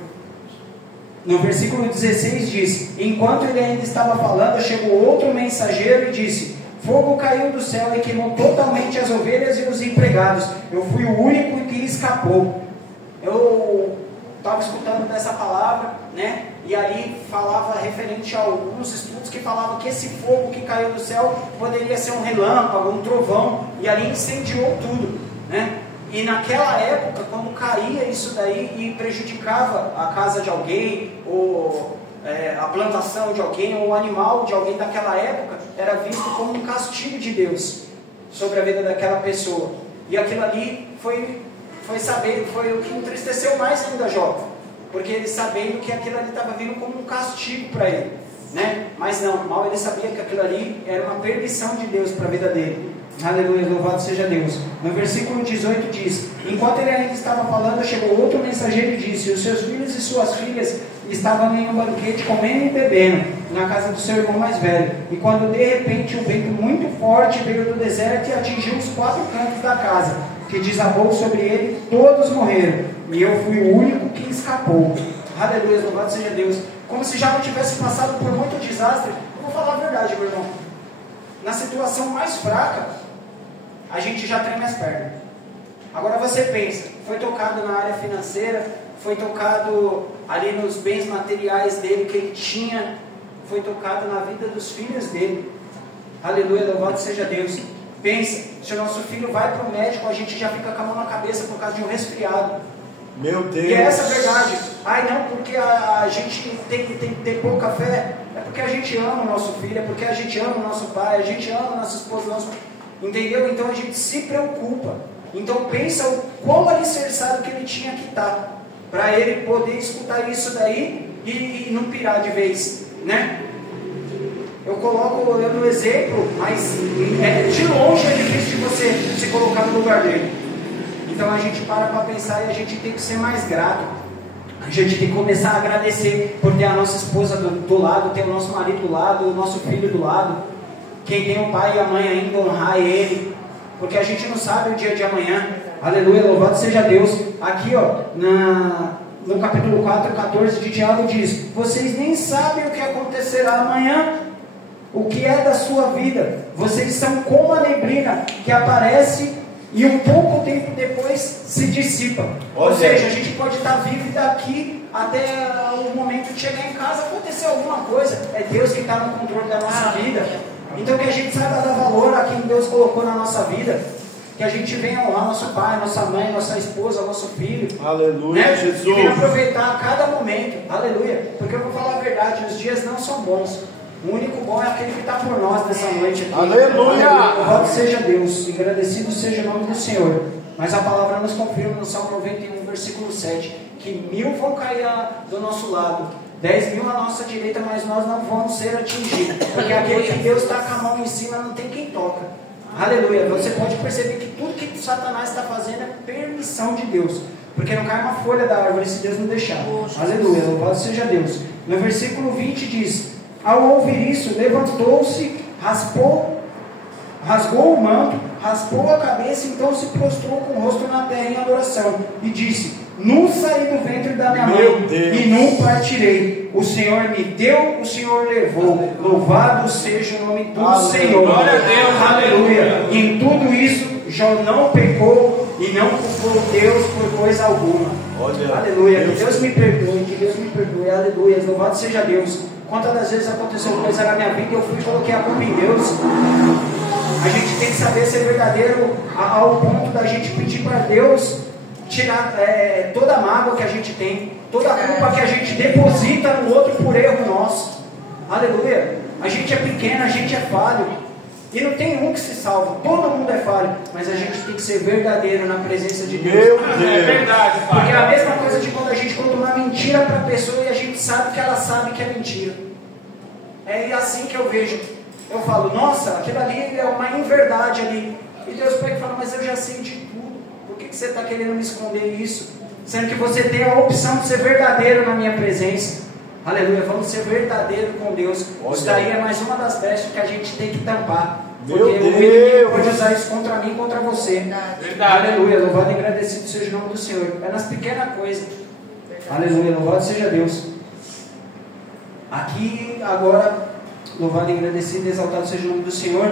No versículo 16 diz, enquanto ele ainda estava falando, chegou outro mensageiro e disse, fogo caiu do céu e queimou totalmente as ovelhas e os empregados. Eu fui o único que escapou. Eu estava escutando dessa palavra, né? E ali falava referente a alguns estudos que falavam que esse fogo que caiu do céu poderia ser um relâmpago, um trovão, e ali incendiou tudo, né? E naquela época, quando caía isso daí e prejudicava a casa de alguém, ou a plantação de alguém, ou o animal de alguém daquela época, era visto como um castigo de Deus sobre a vida daquela pessoa. E aquilo ali foi o que entristeceu mais ainda Jó, porque ele sabendo que aquilo ali estava vindo como um castigo para ele, né? Mas não, mal ele sabia que aquilo ali era uma permissão de Deus para a vida dele. Aleluia, louvado seja Deus. No versículo 18 diz, enquanto ele ainda estava falando, chegou outro mensageiro e disse, os seus filhos e suas filhas estavam em um banquete comendo e bebendo na casa do seu irmão mais velho, e quando de repente um vento muito forte veio do deserto e atingiu os 4 cantos da casa, que desabou sobre ele, todos morreram, e eu fui o único que escapou. Aleluia, louvado seja Deus. Como se já não tivesse passado por muito desastre. Eu vou falar a verdade, meu irmão, na situação mais fraca a gente já treme as pernas. Agora você pensa, foi tocado na área financeira, foi tocado ali nos bens materiais dele que ele tinha, foi tocado na vida dos filhos dele. Aleluia, louvado seja Deus. Pensa, se o nosso filho vai para o médico, a gente já fica com a mão na cabeça por causa de um resfriado. Meu Deus. E é essa a verdade. Ai não, porque a gente tem que ter pouca fé. É porque a gente ama o nosso filho, é porque a gente ama o nosso pai, a gente ama a nossa esposa, entendeu? Então a gente se preocupa. Então pensa o quão alicerçado que ele tinha que estar para ele poder escutar isso daí e não pirar de vez, né? Eu coloco no exemplo, mas de longe é difícil de você se colocar no lugar dele. Então a gente para pensar e a gente tem que ser mais grato. A gente tem que começar a agradecer por ter a nossa esposa do lado, ter o nosso marido do lado, o nosso filho do lado. Quem tem o pai e a mãe ainda, honrar ele. Porque a gente não sabe o dia de amanhã. Aleluia, louvado seja Deus. Aqui no capítulo 4, 14 de Tiago diz: vocês nem sabem o que acontecerá amanhã, o que é da sua vida. Vocês são como a neblina que aparece e um pouco tempo depois se dissipa. Ou seja, a gente pode estar vivo daqui até o momento de chegar em casa, acontecer alguma coisa. É Deus que está no controle da nossa vida. Então que a gente saiba dar valor a quem Deus colocou na nossa vida. Que a gente venha honrar nosso pai, nossa mãe, nossa esposa, nosso filho. Aleluia, né? Jesus. E venha aproveitar cada momento. Aleluia. Porque eu vou falar a verdade, os dias não são bons. O único bom é aquele que está por nós nessa noite aqui. Aleluia! Louvado seja Deus, agradecido seja o nome do Senhor. Mas a palavra nos confirma no Salmo 91, versículo 7, que 1000 vão cair do nosso lado, 10.000 à nossa direita, mas nós não vamos ser atingidos. Porque aquele que Deus está com a mão em cima, não tem quem toca. Aleluia! Você pode perceber que tudo que Satanás está fazendo é permissão de Deus. Porque não cai uma folha da árvore se Deus não deixar. Aleluia! Louvado seja Deus. No versículo 20 diz: ao ouvir isso, levantou-se, rasgou o manto, raspou a cabeça, então se prostrou com o rosto na terra em adoração, e disse: nu saí do ventre da minha mãe, e nu partirei. O Senhor me deu, o Senhor levou. Louvado seja o nome do Senhor. Glória a Deus, aleluia. E em tudo isso, Jó não pecou e não culpou Deus por coisa alguma. Aleluia. Que Deus me perdoe, que Deus me perdoe. Aleluia. Louvado seja Deus. Quantas das vezes aconteceu coisa na minha vida e eu fui e coloquei a culpa em Deus. A gente tem que saber ser verdadeiro ao ponto da gente pedir para Deus tirar toda a mágoa que a gente tem, toda a culpa que a gente deposita no outro por erro nosso. Aleluia. A gente é pequeno, a gente é falho. E não tem um que se salva, todo mundo é falho. Mas a gente tem que ser verdadeiro na presença de Deus. Meu Deus. É verdade, pai. Porque é a mesma coisa de quando a gente conta uma mentira para a pessoa e a gente sabe que ela sabe que é mentira. É assim que eu vejo. Eu falo: nossa, aquilo ali é uma inverdade ali. E Deus pega e fala: mas eu já sei de tudo. Por que você está querendo me esconder isso? Sendo que você tem a opção de ser verdadeiro na minha presença. Aleluia, vamos ser verdadeiro com Deus. Isso daí é mais uma das brechas que a gente tem que tampar. Porque o inimigo pode usar isso contra mim e contra você. Verdade. Aleluia, louvado e agradecido seja o nome do Senhor. É nas pequenas coisas. Aleluia, louvado seja Deus. Aqui agora, louvado e agradecido e exaltado seja o nome do Senhor.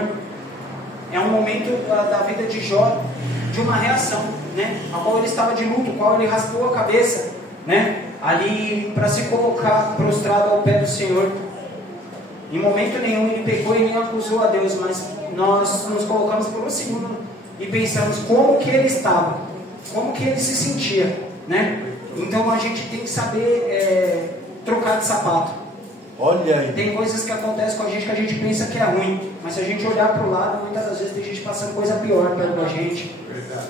É um momento da vida de Jó, de uma reação, né? A qual ele estava de luto, a qual ele raspou a cabeça, né? Ali para se colocar prostrado ao pé do Senhor. Em momento nenhum ele pecou e nem acusou a Deus, mas nós nos colocamos por um segundo e pensamos como que ele estava, como que ele se sentia, né? Então a gente tem que saber trocar de sapato. Olha aí. Tem coisas que acontecem com a gente que a gente pensa que é ruim, mas se a gente olhar para o lado, muitas das vezes tem gente passando coisa pior perto da gente. Verdade.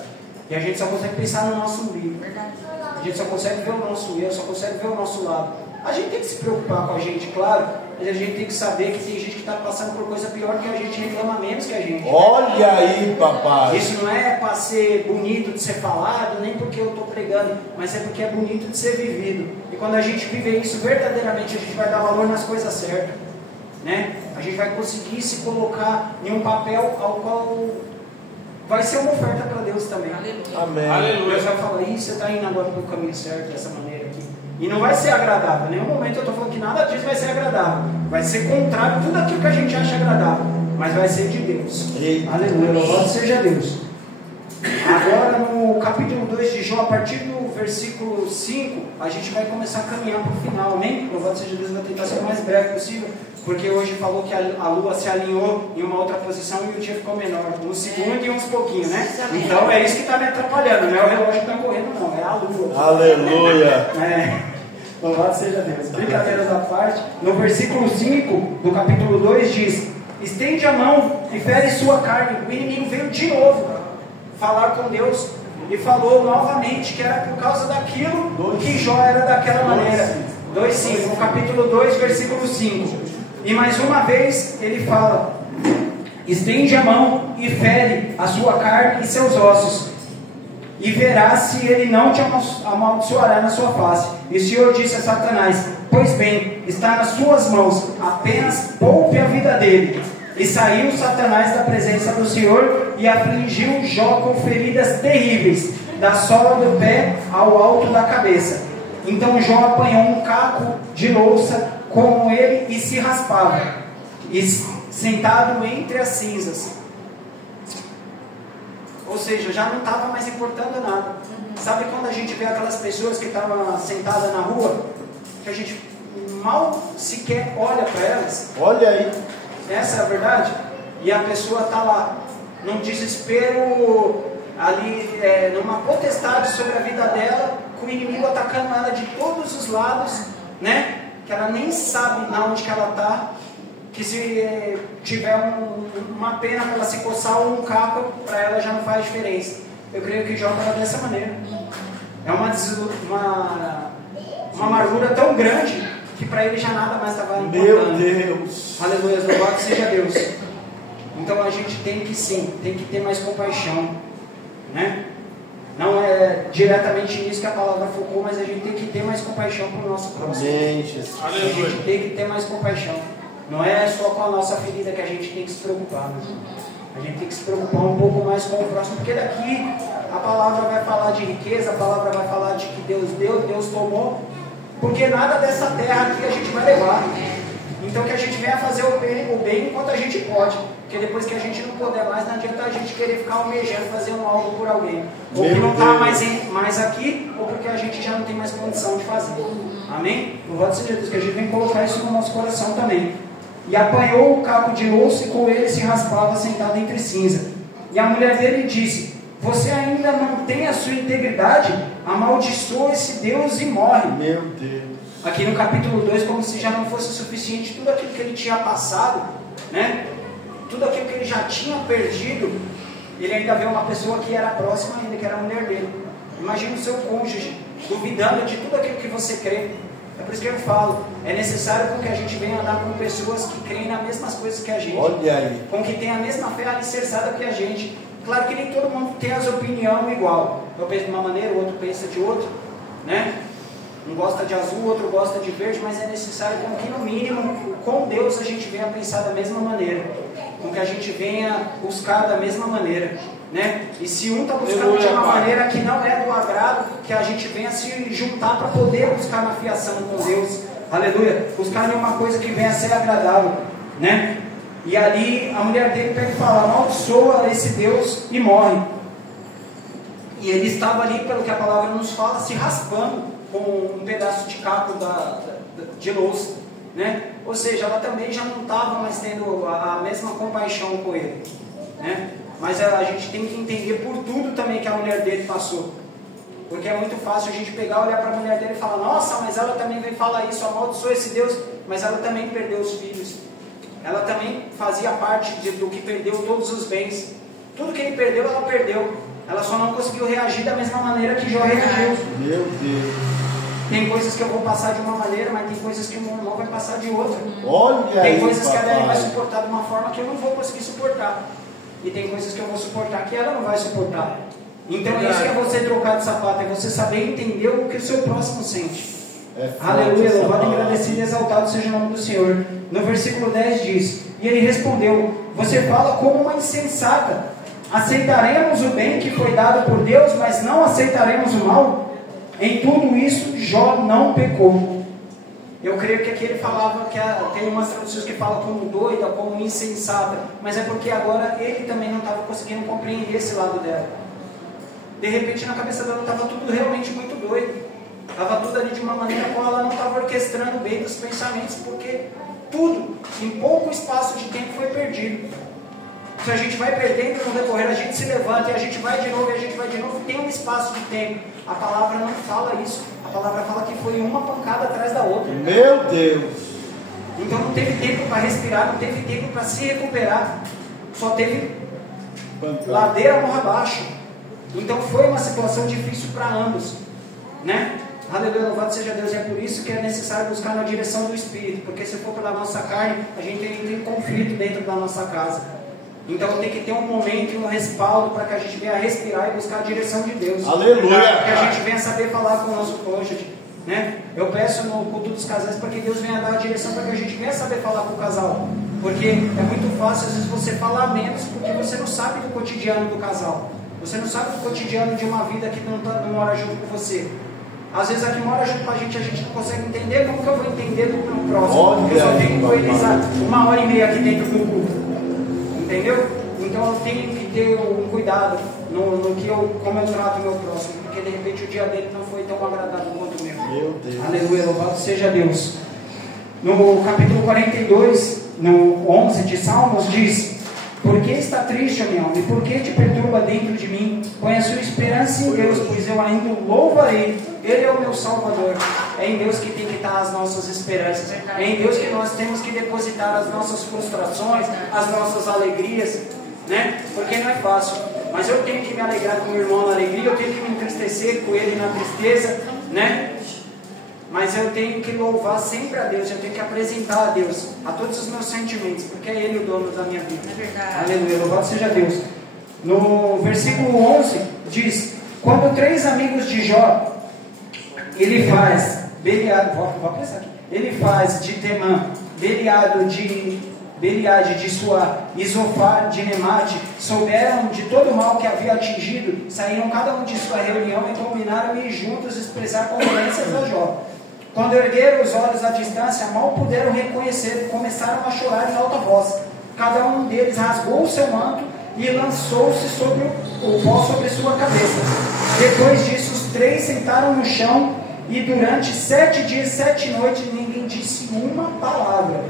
E a gente só consegue pensar no nosso umbigo. A gente só consegue ver o nosso eu, só consegue ver o nosso lado. A gente tem que se preocupar com a gente, claro, mas a gente tem que saber que tem gente que está passando por coisa pior que a gente, reclama menos que a gente. Olha aí, papai. Isso não é para ser bonito de ser falado, nem porque eu estou pregando, mas é porque é bonito de ser vivido. E quando a gente vive isso verdadeiramente, a gente vai dar valor nas coisas certas, né? A gente vai conseguir se colocar em um papel ao qual vai ser uma oferta para Deus também. Amém. Aleluia. Deus vai falar: isso você está indo agora para o caminho certo, dessa maneira aqui. E não vai ser agradável. Em nenhum momento eu estou falando que nada disso vai ser agradável. Vai ser contrário a tudo aquilo que a gente acha agradável. Mas vai ser de Deus. Aleluia, louvado seja Deus. Agora no capítulo 2 de Jó, a partir do versículo 5, a gente vai começar a caminhar para o final, amém? Louvado seja Deus, vai tentar ser o mais breve possível, porque hoje falou que a lua se alinhou em uma outra posição e o dia ficou menor, uns segundos e uns pouquinhos, né? Então é isso que está me atrapalhando, não é o relógio que está correndo, não, é a lua. Aleluia! Louvado seja Deus. Brincadeiras à parte, no versículo 5 do capítulo 2 diz: estende a mão e fere sua carne. O inimigo veio de novo falar com Deus e falou novamente que era por causa daquilo que Jó era daquela maneira. 2,5, no capítulo 2, versículo 5. E mais uma vez ele fala: estende a mão e fere a sua carne e seus ossos, e verás se ele não te amaldiçoará na sua face. E o Senhor disse a Satanás: pois bem, está nas suas mãos, apenas poupe a vida dele. E saiu Satanás da presença do Senhor e afligiu Jó com feridas terríveis, da sola do pé ao alto da cabeça. Então Jó apanhou um caco de louça com ele e se raspava, e sentado entre as cinzas. Ou seja, já não estava mais importando nada. Sabe quando a gente vê aquelas pessoas que estavam sentadas na rua, que a gente mal sequer olha para elas? Olha aí. Essa é a verdade. E a pessoa está lá, num desespero, ali, numa potestade sobre a vida dela, com o inimigo atacando ela de todos os lados, né? Que ela nem sabe na onde que ela está. Que se tiver uma pena para ela se coçar ou um caco, para ela já não faz diferença. Eu creio que Jó estava dessa maneira. É uma amargura tão grande que para ele já nada mais estava importando. Meu Deus! Aleluia, louvado seja Deus. Então a gente tem que ter mais compaixão, né? Não é diretamente nisso que a palavra focou, mas a gente tem que ter mais compaixão para o nosso próximo. Amém, Jesus. A gente tem que ter mais compaixão. Não é só com a nossa ferida que a gente tem que se preocupar, né? A gente tem que se preocupar um pouco mais com o próximo, porque daqui a palavra vai falar de riqueza, a palavra vai falar de que Deus deu, Deus tomou, porque nada dessa terra aqui a gente vai levar. Então que a gente venha fazer o bem enquanto a gente pode, porque depois que a gente não puder mais, não adianta a gente querer ficar almejando, fazendo algo por alguém, ou que não está mais aqui, ou porque a gente já não tem mais condição de fazer. Amém? Louvado seja Deus, que a gente vem colocar isso no nosso coração também. E apanhou o caco de louça e com ele se raspava sentado entre cinza. E a mulher dele disse: você ainda não tem a sua integridade? Amaldiçoa esse Deus e morre. Meu Deus. Aqui no capítulo 2, como se já não fosse suficiente tudo aquilo que ele tinha passado, né? Tudo aquilo que ele já tinha perdido, ele ainda vê uma pessoa que era próxima ainda, que era a mulher dele. Imagina o seu cônjuge duvidando de tudo aquilo que você crê. É por isso que eu falo, é necessário que a gente venha andar com pessoas que creem nas mesmas coisas que a gente. Olha aí. Com que tem a mesma fé alicerçada que a gente. Claro que nem todo mundo tem as opiniões igual. Eu penso de uma maneira, o outro pensa de outra, né? Um gosta de azul, o outro gosta de verde, mas é necessário com que no mínimo, com Deus, a gente venha pensar da mesma maneira. Com que a gente venha buscar da mesma maneira, né? E se um está buscando de uma maneira que não é do agrado, que a gente venha se juntar para poder buscar uma fiação com Deus. Aleluia. Buscar em uma coisa que venha a ser agradável, né? E ali a mulher dele pega e fala: amaldiçoa esse Deus e morre. E ele estava ali, pelo que a palavra nos fala, se raspando com um pedaço de caco de louça, né? Ou seja, ela também já não estava mais tendo a mesma compaixão com ele, né? Mas a gente tem que entender por tudo também que a mulher dele passou, porque é muito fácil a gente pegar, olhar para a mulher dele e falar: nossa, mas ela também veio falar isso, amaldiçoa esse Deus, mas ela também perdeu os filhos, ela também fazia parte do que perdeu todos os bens, tudo que ele perdeu, ela perdeu, ela só não conseguiu reagir da mesma maneira que Jó reagiu. Meu Deus. Tem coisas que eu vou passar de uma maneira, mas tem coisas que o meu irmão vai passar de outra. Olha tem aí, coisas que a Dani vai papai. suportar de uma forma que eu não vou conseguir suportar. E tem coisas que eu vou suportar que ela não vai suportar. Então é isso que é você trocar de sapato, é você saber entender o que o seu próximo sente. Aleluia, louvado, agradecido e exaltado seja o nome do Senhor. No versículo 10 diz: e ele respondeu: você fala como uma insensata. Aceitaremos o bem que foi dado por Deus, mas não aceitaremos o mal? Em tudo isso, Jó não pecou. Eu creio que aqui ele falava que tem umas traduções que falam como doida, como insensata, mas é porque agora ele também não estava conseguindo compreender esse lado dela. De repente na cabeça dela estava tudo realmente muito doido. Estava tudo ali de uma maneira como ela não estava orquestrando bem dos pensamentos, porque tudo, em pouco espaço de tempo, foi perdido. Se a gente vai perdendo no decorrer, a gente se levanta e a gente vai de novo, e a gente vai de novo, tem um espaço de tempo. A palavra não fala isso. A palavra fala que foi uma pancada atrás da outra. Meu Deus! Então não teve tempo para respirar, não teve tempo para se recuperar. Só teve ladeira morra abaixo. Então foi uma situação difícil para ambos, né? Aleluia, louvado seja Deus. E é por isso que é necessário buscar na direção do Espírito, porque se for pela nossa carne, a gente tem conflito dentro da nossa casa. Então tem que ter um momento e um respaldo para que a gente venha respirar e buscar a direção de Deus. Aleluia! Para que a gente venha saber falar com o nosso cônjuge, né? Eu peço no culto dos casais para que Deus venha dar a direção para que a gente venha saber falar com o casal. Porque é muito fácil às vezes você falar menos porque você não sabe do cotidiano do casal. Você não sabe do cotidiano de uma vida que não mora junto com você. Às vezes a que mora junto com a gente não consegue entender. Como que eu vou entender do meu próximo? Eu só tenho com eles 1h30 aqui dentro do culto. Entendeu? Então eu tenho que ter um cuidado como eu trato o meu próximo, porque de repente o dia dele não foi tão agradável quanto o meu. Meu Deus. Aleluia, louvado seja Deus. No capítulo 42, no 11 de Salmos, diz: por que está triste, minha alma, e por que te perturba dentro de mim? Põe a sua esperança em Deus, pois eu ainda o louvarei. Ele é o meu Salvador. É em Deus que tem que estar as nossas esperanças. É em Deus que nós temos que depositar as nossas frustrações, as nossas alegrias, né? Porque não é fácil. Mas eu tenho que me alegrar com o meu irmão na alegria, eu tenho que me entristecer com ele na tristeza, né? Mas eu tenho que louvar sempre a Deus, eu tenho que apresentar a Deus, a todos os meus sentimentos, porque é Ele o dono da minha vida. É verdade. Aleluia, louvado seja Deus. No versículo 11 diz: quando 3 amigos de Jó, ele faz de Temã, Beliade de sua, Isofar de Nemate, souberam de todo o mal que havia atingido, saíram cada um de sua reunião e combinaram ir juntos expressar condolências a Jó. Quando ergueram os olhos à distância, mal puderam reconhecer e começaram a chorar em alta voz. Cada um deles rasgou o seu manto e lançou-se sobre o pó sobre sua cabeça. Depois disso, os 3 sentaram no chão e durante 7 dias e 7 noites ninguém disse uma palavra,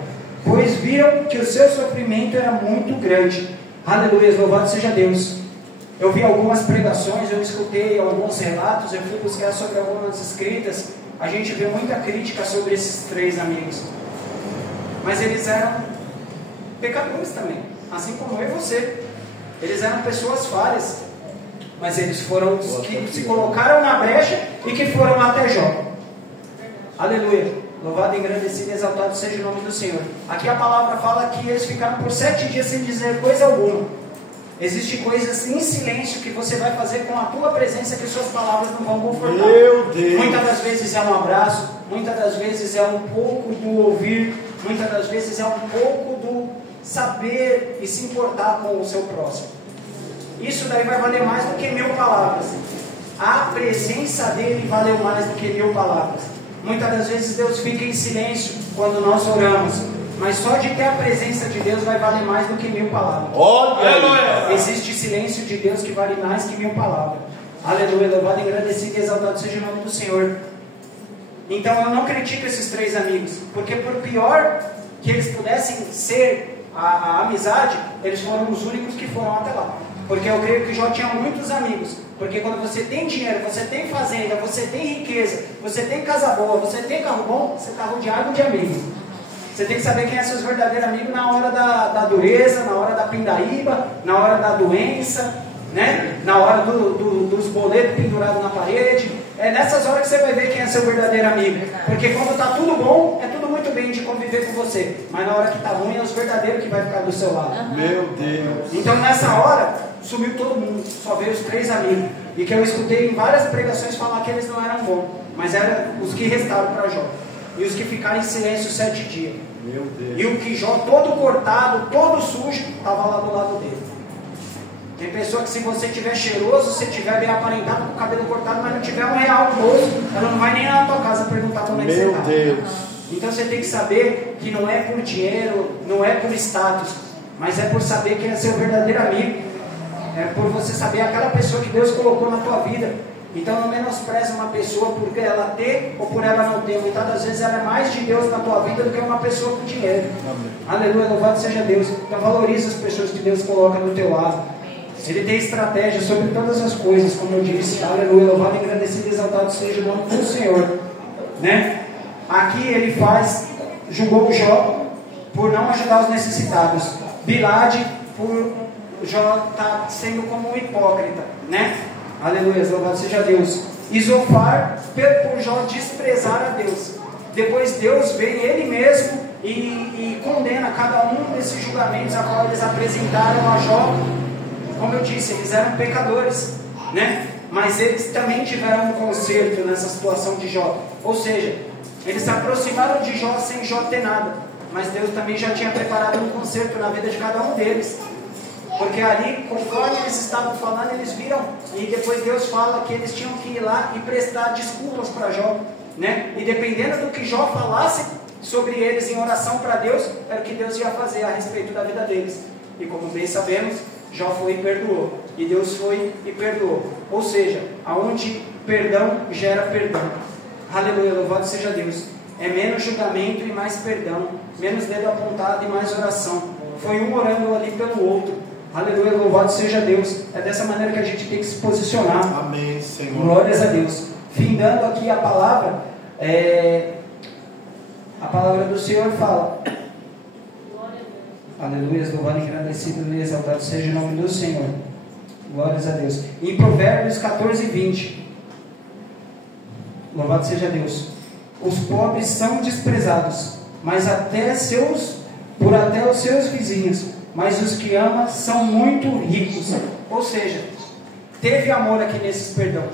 pois viram que o seu sofrimento era muito grande. Aleluia, louvado seja Deus. Eu vi algumas pregações, eu escutei alguns relatos, eu fui buscar sobre algumas escritas. A gente vê muita crítica sobre esses 3 amigos, mas eles eram pecadores também, assim como eu e você. Eles eram pessoas falhas, mas eles foram os que se colocaram na brecha e que foram até Jó. Aleluia, louvado, engrandecido e exaltado seja o nome do Senhor. Aqui a palavra fala que eles ficaram por 7 dias sem dizer coisa alguma. Existem coisas em silêncio que você vai fazer com a tua presença que suas palavras não vão confortar. Meu Deus. Muitas das vezes é um abraço, muitas das vezes é um pouco do ouvir, muitas das vezes é um pouco do saber e se importar com o seu próximo. Isso daí vai valer mais do que 1000 palavras. A presença dele valeu mais do que 1000 palavras. Muitas das vezes Deus fica em silêncio quando nós oramos, mas só de ter a presença de Deus vai valer mais do que 1000 palavras. Olha! Existe silêncio de Deus que vale mais que 1000 palavras. Aleluia, louvado, engrandecido e exaltado seja o nome do Senhor. Então eu não critico esses 3 amigos, porque por pior que eles pudessem ser a amizade, eles foram os únicos que foram até lá. Porque eu creio que Jó tinha muitos amigos. Porque quando você tem dinheiro, você tem fazenda, você tem riqueza, você tem casa boa, você tem carro bom, você está rodeado de amigos. Você tem que saber quem é seus verdadeiros amigos na hora da dureza, na hora da pindaíba, na hora da doença, né? Na hora dos boletos pendurados na parede. É nessas horas que você vai ver quem é seu verdadeiro amigo. Porque quando está tudo bom, é tudo muito bem de conviver com você. Mas na hora que está ruim, é os verdadeiros que vai ficar do seu lado. Meu Deus. Então nessa hora, sumiu todo mundo. Só veio os 3 amigos. E que eu escutei em várias pregações falar que eles não eram bons. Mas eram os que restaram para Jó. E os que ficaram em silêncio 7 dias. Meu Deus. E o que Jó todo cortado, todo sujo, estava lá do lado dele. Tem pessoa que se você tiver cheiroso, se tiver bem aparentado, com o cabelo cortado, mas não tiver R$1 no bolso, ela não vai nem lá na tua casa perguntar como é que você está. Meu Deus. Então você tem que saber que não é por dinheiro, não é por status, mas é por saber quem é seu verdadeiro amigo. é por você saber aquela pessoa que Deus colocou na tua vida. Então não menospreze uma pessoa por ela ter ou por ela não ter. Muitas das vezes ela é mais de Deus na tua vida do que uma pessoa com dinheiro. Amém. Aleluia, louvado seja Deus. Então valorize as pessoas que Deus coloca do teu lado. Ele tem estratégia sobre todas as coisas, como eu disse. Aleluia, louvado, engrandecido e exaltado seja o nome do Senhor, né? Aqui ele julgou Jó por não ajudar os necessitados. Bilade por Jó estar sendo como um hipócrita, né? Aleluia, louvado seja Deus. E Zofar por Jó desprezar a Deus. Depois Deus vem ele mesmo e condena cada um desses julgamentos a qual eles apresentaram a Jó. Como eu disse, eles eram pecadores, né? Mas eles também tiveram um conserto nessa situação de Jó. Ou seja, eles se aproximaram de Jó sem Jó ter nada. Mas Deus também já tinha preparado um conserto na vida de cada um deles. Porque ali, conforme eles estavam falando, eles viram, e depois Deus fala que eles tinham que ir lá e prestar desculpas para Jó, né? E dependendo do que Jó falasse sobre eles em oração para Deus, era o que Deus ia fazer a respeito da vida deles. E como bem sabemos, Jó foi e perdoou, e Deus foi e perdoou. Ou seja, aonde perdão gera perdão. Aleluia, louvado seja Deus. É menos julgamento e mais perdão, menos dedo apontado e mais oração. Foi um orando ali pelo outro. Aleluia, louvado seja Deus. É dessa maneira que a gente tem que se posicionar. Amém, Senhor. Glórias a Deus. Findando aqui a palavra do Senhor fala: aleluia, louvado, engrandecido e exaltado seja o nome do Senhor. Glórias a Deus. Em Provérbios 14, 20. Louvado seja Deus. Os pobres são desprezados, mas por até os seus vizinhos, mas os que ama são muito ricos. Ou seja, teve amor aqui nesses perdão,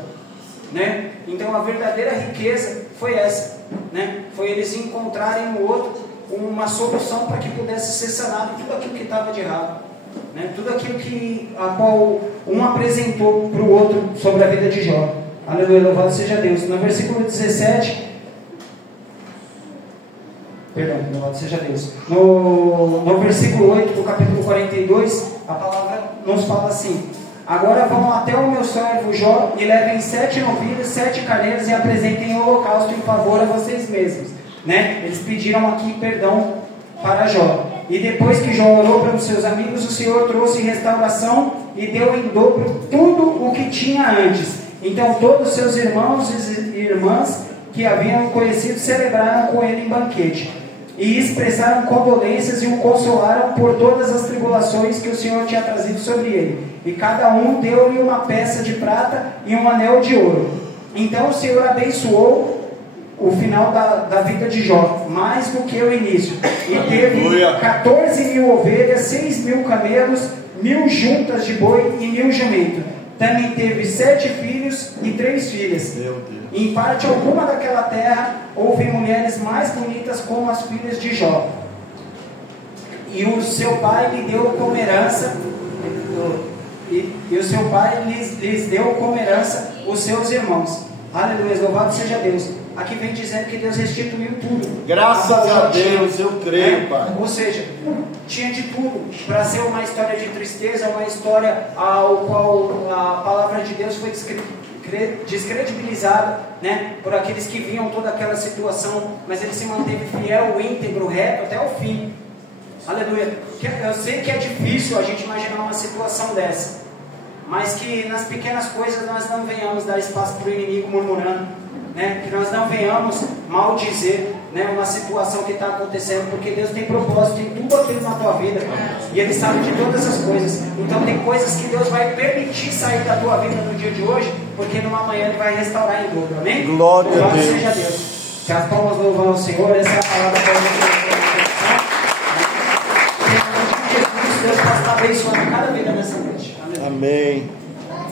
né? Então a verdadeira riqueza foi essa, né? Foi eles encontrarem no outro uma solução para que pudesse ser sanado tudo aquilo que estava de errado, né? Tudo aquilo a qual um apresentou para o outro sobre a vida de Jó. Aleluia, louvado seja Deus. No versículo 17, louvado seja Deus. No versículo 8 do capítulo 42, a palavra nos fala assim: agora vão até o meu servo Jó e levem 7 novilhas, 7 carneiros e apresentem o holocausto em favor a vocês mesmos, né? Eles pediram aqui perdão para Jó. E depois que Jó orou para os seus amigos, o Senhor trouxe restauração e deu em dobro tudo o que tinha antes. Então todos os seus irmãos e irmãs que haviam conhecido celebraram com ele em banquete e expressaram condolências e o consolaram por todas as tribulações que o Senhor tinha trazido sobre ele. E cada um deu-lhe uma peça de prata e um anel de ouro. Então o Senhor abençoou o final da vida de Jó, mais do que o início. E teve 14.000 ovelhas, 6.000 camelos, 1.000 juntas de boi e 1.000 jumentos. Também teve 7 filhos e 3 filhas. Meu Deus. Em parte alguma daquela terra houve mulheres mais bonitas como as filhas de Jó. E o seu pai lhe deu como herança, e o seu pai lhes deu como herança os seus irmãos. Aleluia, louvado seja Deus. Aqui vem dizendo que Deus restituiu tudo. Graças a Deus, eu creio, Pai. Ou seja, tinha de tudo para ser uma história de tristeza, uma história ao qual a palavra de Deus foi descredibilizada, né, por aqueles que viam toda aquela situação, mas ele se manteve fiel, íntegro, reto até o fim. Aleluia. Eu sei que é difícil a gente imaginar uma situação dessa, mas que nas pequenas coisas nós não venhamos dar espaço para o inimigo murmurando, né? Que nós não venhamos maldizer, né, uma situação que está acontecendo, porque Deus tem propósito em tudo aquilo na tua vida, e Ele sabe de todas as coisas. Então tem coisas que Deus vai permitir sair da tua vida no dia de hoje, porque numa manhã Ele vai restaurar em dobro, amém? Glória a Deus. Seja Deus. Que as palmas louvam ao Senhor. Essa é a palavra para a gente. Deus possa estar abençoando cada vida nessa noite. Amém. Amém.